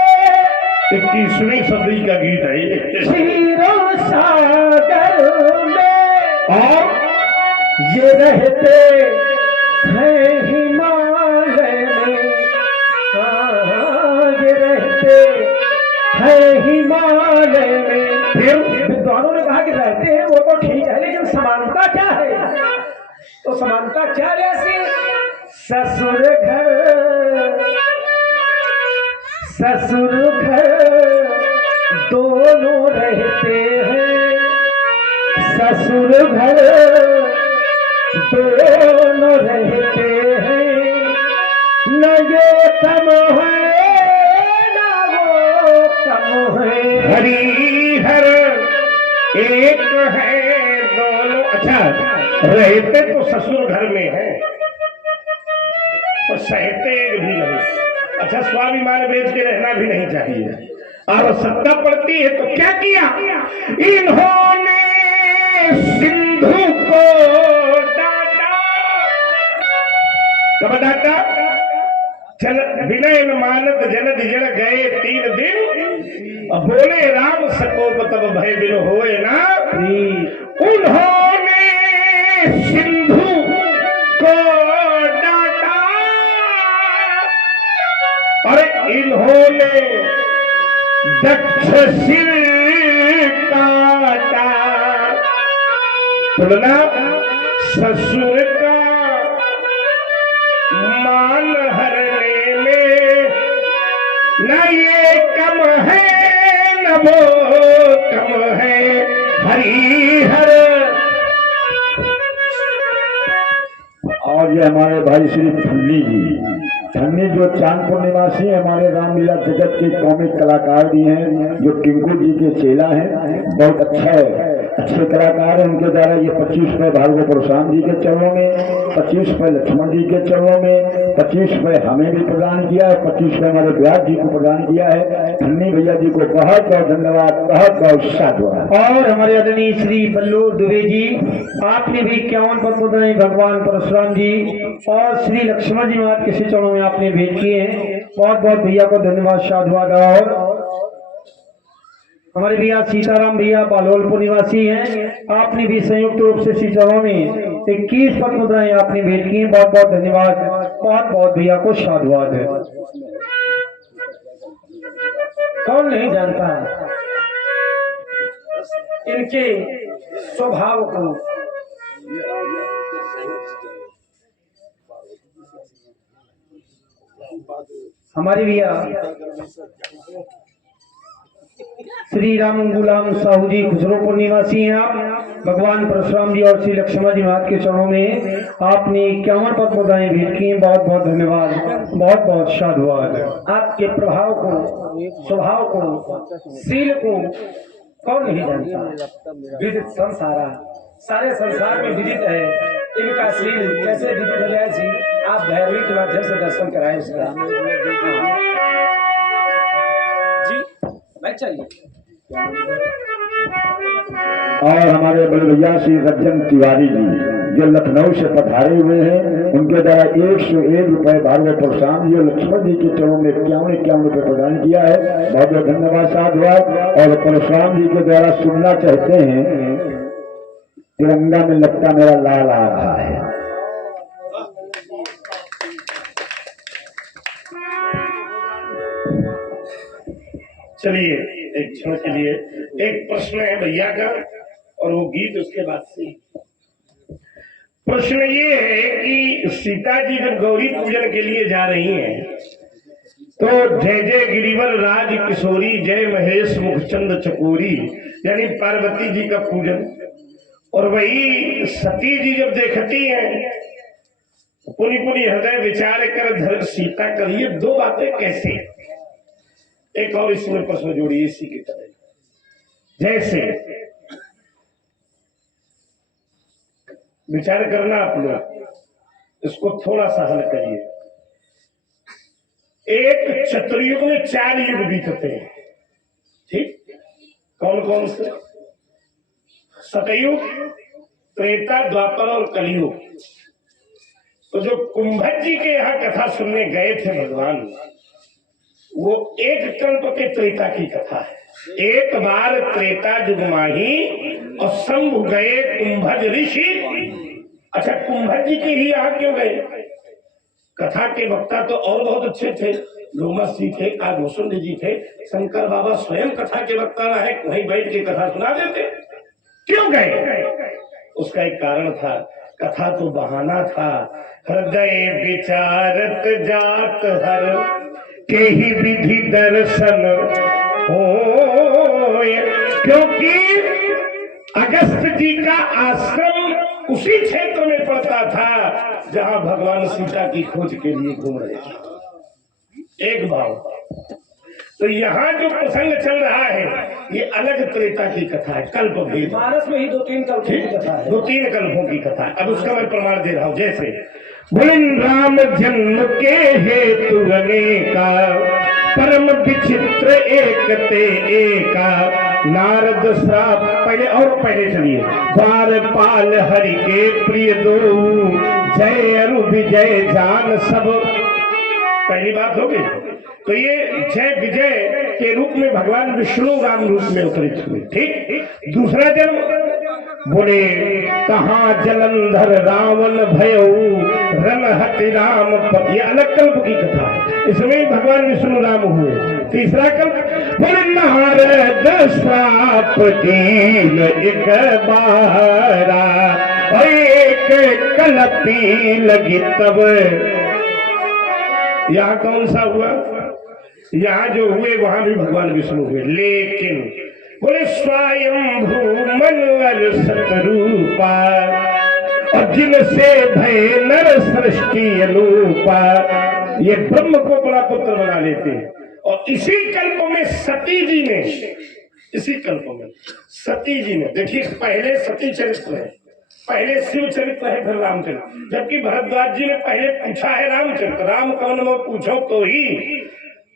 21वीं सदी का गीत है ये। क्षीरों सागर में और ये रहते हैं हिमालय में। हाँ, ये रहते हैं हिमालय में। फिर विद्वानों ने कहा कि रहते हैं वो तो ठीक है लेकिन समानता क्या है? तो समानता क्या है? ससुर घर ससुर घर दोनों रहते हैं। ससुर घर दोनों रहते हैं। न ये कम है न वो कम है। हरि हर एक है दोनों। अच्छा, रहते तो ससुर घर में है और सहते एक भी नहीं। अच्छा, स्वाभिमान बेच के रहना भी नहीं चाहिए। आवश्यकता पड़ती है तो क्या किया इन्होंने? सिंधु को डांटा। कब डांटा? चल विनय न मानत जनद जन गए 3 दिन। बोले राम सकोप तब भय बिन होए ना। उन्होंने सिंधु को डांटा और इन्होंने दक्ष सिर काटा। तुलना ससुर का मान हरने में न ये कम है न वो कम है हरिहर। और ये हमारे भाई श्री ठन्नी जी, ठन्नी जो चांदपुर निवासी है, हमारे रामलीला जगत के कॉमिक कलाकार भी हैं, जो टिंकू जी के चेला हैं, बहुत अच्छे कलाकार हैं। उनके द्वारा ये 25 रुपये भार्गव परशुराम जी के चरणों में, 25 रुपये लक्ष्मण जी के चरणों में, 25 रुपये हमें भी प्रदान किया है, 25 रुपये हमारे व्यास जी को प्रदान किया है। ठन्नी भैया जी को बहुत बहुत धन्यवाद, बहुत बहुत साधुवाद। और हमारे आदरणीय श्री बल्लू दुबे जी, आपने भी 51 पद्म भगवान परशुराम जी और श्री लक्ष्मण जी महाराज के चरणों में आपने भेंट किए हैं। बहुत बहुत भैया को धन्यवाद, साधुवाद। और हमारे भैया सीताराम भैया बालोलपुर निवासी हैं, आपने भी संयुक्त रूप से श्री चरणों में 21 पद्म मुद्राएं आपने भेंट की हैं। बहुत बहुत धन्यवाद, बहुत बहुत भैया को साधुवाद है। कौन नहीं जानता इनके स्वभाव को। हमारे भैया श्री राम गुलाम साहू जी खुसरोपुर निवासी हैं। आप भगवान परशुराम जी और श्री लक्ष्मण जी महाराज के चरणों में आपने 51 पद्म मुद्राएं भेंट की हैं। बहुत बहुत धन्यवाद, बहुत बहुत साधुवाद। आपके प्रभाव को, स्वभाव को, शील को कौन नहीं जानता। विदित संसारा, सारे संसार में विदित है इनका शील। कैसे विदित हो जाए जी, आप भैरवी के माध्यम से दर्शन कराएं उसका। जी मैं चलिए। और हमारे बड़े भैया श्री रंजन तिवारी जी, जो लखनऊ से पधारे हुए हैं, उनके द्वारा 101 रुपये भार्गव परशुराम जी और लक्ष्मण जी के चरणों में 51 रुपये प्रदान किया है। बहुत बहुत धन्यवाद, साधुवाद। और परशुराम जी के द्वारा सुनना चाहते हैं, तिरंगा में लगता मेरा लाल आ रहा है। चलिए एक क्षण के लिए एक प्रश्न है भैया का और वो गीत उसके बाद से। प्रश्न ये है कि सीता जी जब गौरी पूजन के लिए जा रही हैं तो जय जय गिरिवर राज किशोरी जय महेश मुखचंद चकोरी, यानी पार्वती जी का पूजन। और वही सती जी जब देखती हैं पुनि पुनि हृदय विचार कर धर सीता करिए, दो बातें कैसे। एक और इसमें प्रश्न जोड़िए इसी की तरह, जैसे विचार करना आप लोग, इसको थोड़ा सा हल करिए। एक चतुर्युग में 4 युग बीतते हैं, ठीक? कौन कौन से? सतयुग, त्रेता, द्वापर और कलयुग। तो जो कुंभज जी के यहाँ कथा सुनने गए थे भगवान, वो एक कल्प के त्रेता की कथा है। एक बार त्रेता युग माही और शंभु गए कुंभज ऋषि। अच्छा, कुंभज जी के ही यहाँ क्यों गए? कथा के वक्ता तो और बहुत अच्छे थे, लोमस जी थे, कागभूषण जी थे, शंकर बाबा स्वयं कथा के वक्ता है, वहीं बैठ के कथा सुना देते। क्यों गए? उसका एक कारण था, कथा तो बहाना था। हृदय विचारत जात हर के ही विधि दर्शन हो, क्योंकि अगस्त जी का आश्रम उसी क्षेत्र में पड़ता था जहां भगवान सीता की खोज के लिए घूम रहे थे। एक भाव। तो यहाँ जो प्रसंग चल रहा है ये अलग त्रेता की कथा है, कल्प भेद। मानस में ही 2-3 कल्पों की कथा है, 2-3 कल्पों की कथा है। अब उसका मैं प्रमाण दे रहा हूँ। जैसे बोलिन राम जन्म के हेतु अनेका, परम विचित्र एक ते एका, नारद श्राप। पहले चलिए। द्वारपाल हरि के प्रिय दो, जय अरु विजय जान सब। पहली बात हो गई। तो ये जय विजय के रूप में भगवान विष्णु राम रूप में अवतरित हुए। ठीक। दूसरा जन्म बोले कहाँ जलंधर रावण भयऊ रन हति राम पति, अलग कल्प की कथा है, इसमें भगवान विष्णु राम हुए। तीसरा कल्प बोले नारद श्राप दीन एक बारा और एक कलपी लगी तब। यहाँ कौन सा हुआ? यहाँ जो हुए वहां भी भगवान विष्णु हुए, लेकिन बोले स्वयं भूमंडल सतरूपा और जिनसे भय नर सृष्टि अनुपा, ये ब्रह्म को अपना पुत्र बना लेते हैं। और इसी कल्प में सती जी ने, इसी कल्प में सती जी ने, देखिए पहले सती चरित्र है, पहले शिव चरित्र है, फिर रामचरित्र। जबकि भरद्वाज जी ने पहले पूछा है रामचरित्र, राम कवन में पूछो तो ही,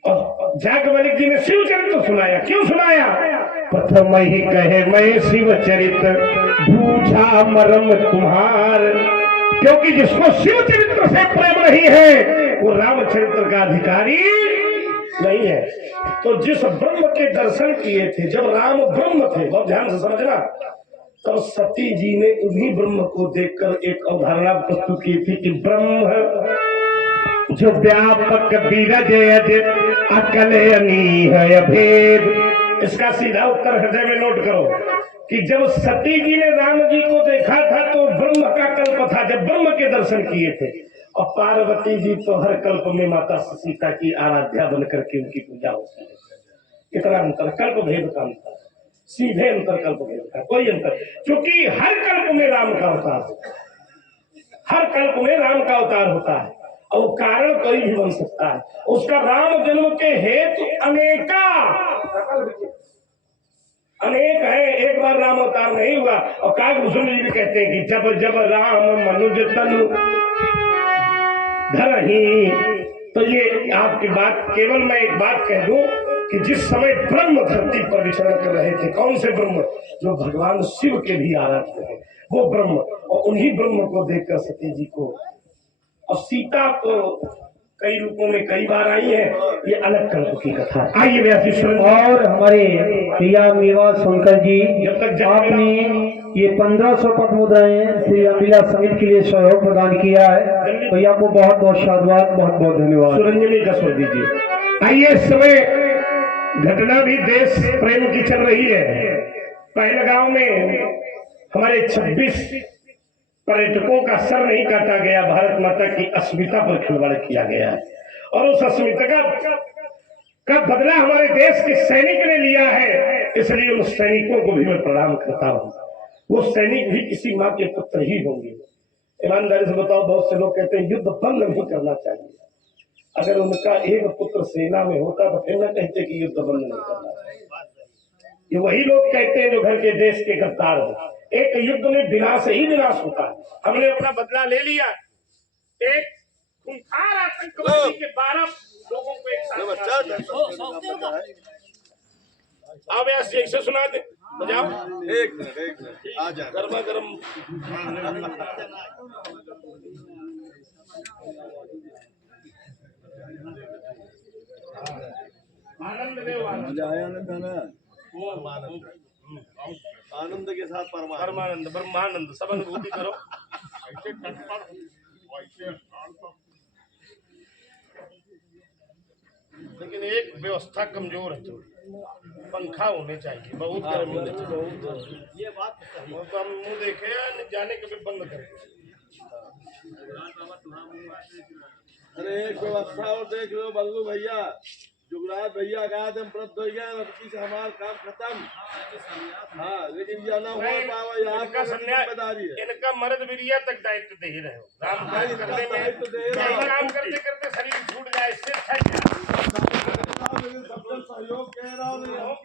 और जागवल्ली जी ने शिव चरित्र सुनाया। क्यों सुनाया? प्रथम ही कहे मैं शिव चरित्र बूझा मरम तुम्हार, क्योंकि जिसको शिव चरित्र से प्रेम नहीं है वो रामचरित्र का अधिकारी नहीं है। तो जिस ब्रह्म के दर्शन किए थे जब राम ब्रह्म थे, बहुत ध्यान से समझना, तब सती जी ने उन्हीं ब्रह्म को देखकर एक अवधारणा प्रस्तुत की थी कि ब्रह्म जो व्यापक विरज अकल है भेद। इसका सीधा उत्तर हृदय में नोट करो कि जब सती जी ने राम जी को देखा था तो ब्रह्म का कल्प था, जब ब्रह्म के दर्शन किए थे। और पार्वती जी तो हर कल्प में माता सीता की आराध्या बन करके उनकी पूजा होती है। इतना अंतर, कल्प भेद का अंतर, सीधे अंतर कल्प भेद का कोई अंतर, क्योंकि हर कल्प में राम का अवतार होता है, हर कल्प में राम का अवतार होता है। और वो कारण कोई भी बन सकता है। उसका राम जन्म के हेतु अनेक है, एक बार राम अवतार नहीं हुआ। और काकभूषण जी भी कहते हैं कि जब जब राम मनुज तनु धरही। तो ये आपकी बात, केवल मैं एक बात कह दूं कि जिस समय ब्रह्म धरती पर विचरण कर रहे थे, कौन से ब्रह्म? जो भगवान शिव के भी आराध्य है वो ब्रह्म। और उन्हीं ब्रह्म को देखकर सती जी को, और सीता तो कई रूपों में कई बार आई है, ये अलग कल्प की कथा है। आइए व्यासीश्वर। और हमारे प्रिया मेवा शंकर जी, जब तक आपने ये 1500 पद मुद्राएं श्री रामलीला समिति के लिए सहयोग प्रदान किया है, भैया को बहुत बहुत साधुवाद, बहुत बहुत धन्यवाद। सुरंजनी का स्वर दीजिए। आइए, इस समय घटना भी देश प्रेम की चल रही है। पहलगांव में हमारे 26 पर्यटकों का सर नहीं काटा गया, भारत माता की अस्मिता पर खिलवाड़ किया गया है। और उस अस्मिता का बदला हमारे देश के सैनिक ने लिया है, इसलिए उन सैनिकों को भी मैं प्रणाम करता हूँ। वो सैनिक भी किसी माँ के पुत्र ही होंगे। ईमानदारी से बताओ, बहुत से लोग कहते हैं युद्ध बंद नहीं करना चाहिए। अगर उनका एक पुत्र सेना में होता तो फिर न कहते कि युद्ध बंद नहीं करना चाहिए। ये वही लोग कहते हैं जो घर के देश के गद्दार हो। एक युद्ध में विनाश ही विनाश होता है। हमने अपना बदला ले लिया। एक खूंखार आतंकवादी के 12 लोगों को एक साथ आप ऐसे सुना दे, बजाओ। एक मिनट आ जा, गर्मा गर्म आनंद देव, आनंद के साथ परमानंद, ब्रह्मानंद, सब अनुभूति करो। लेकिन एक व्यवस्था कमजोर है, पंखा होने चाहिए, बहुत गर्मी होने चाहिए। ये बात तो हम मुंह देखे जाने के भी बंद करें। अरे एक व्यवस्था और देख लो बल्लू भैया, जुगराज भैया गया थे, व्रत हो गया, लड़की से हमारा काम खत्म। हाँ, लेकिन यह ना हो पावा, यहाँ का जिम्मेदारी है। इनका मर्द वीरिया तक दायित्व दे ही रहे हो। राम कार्य करने में काम करते करते शरीर छूट जाए, इससे सहयोग कह रहा हूँ।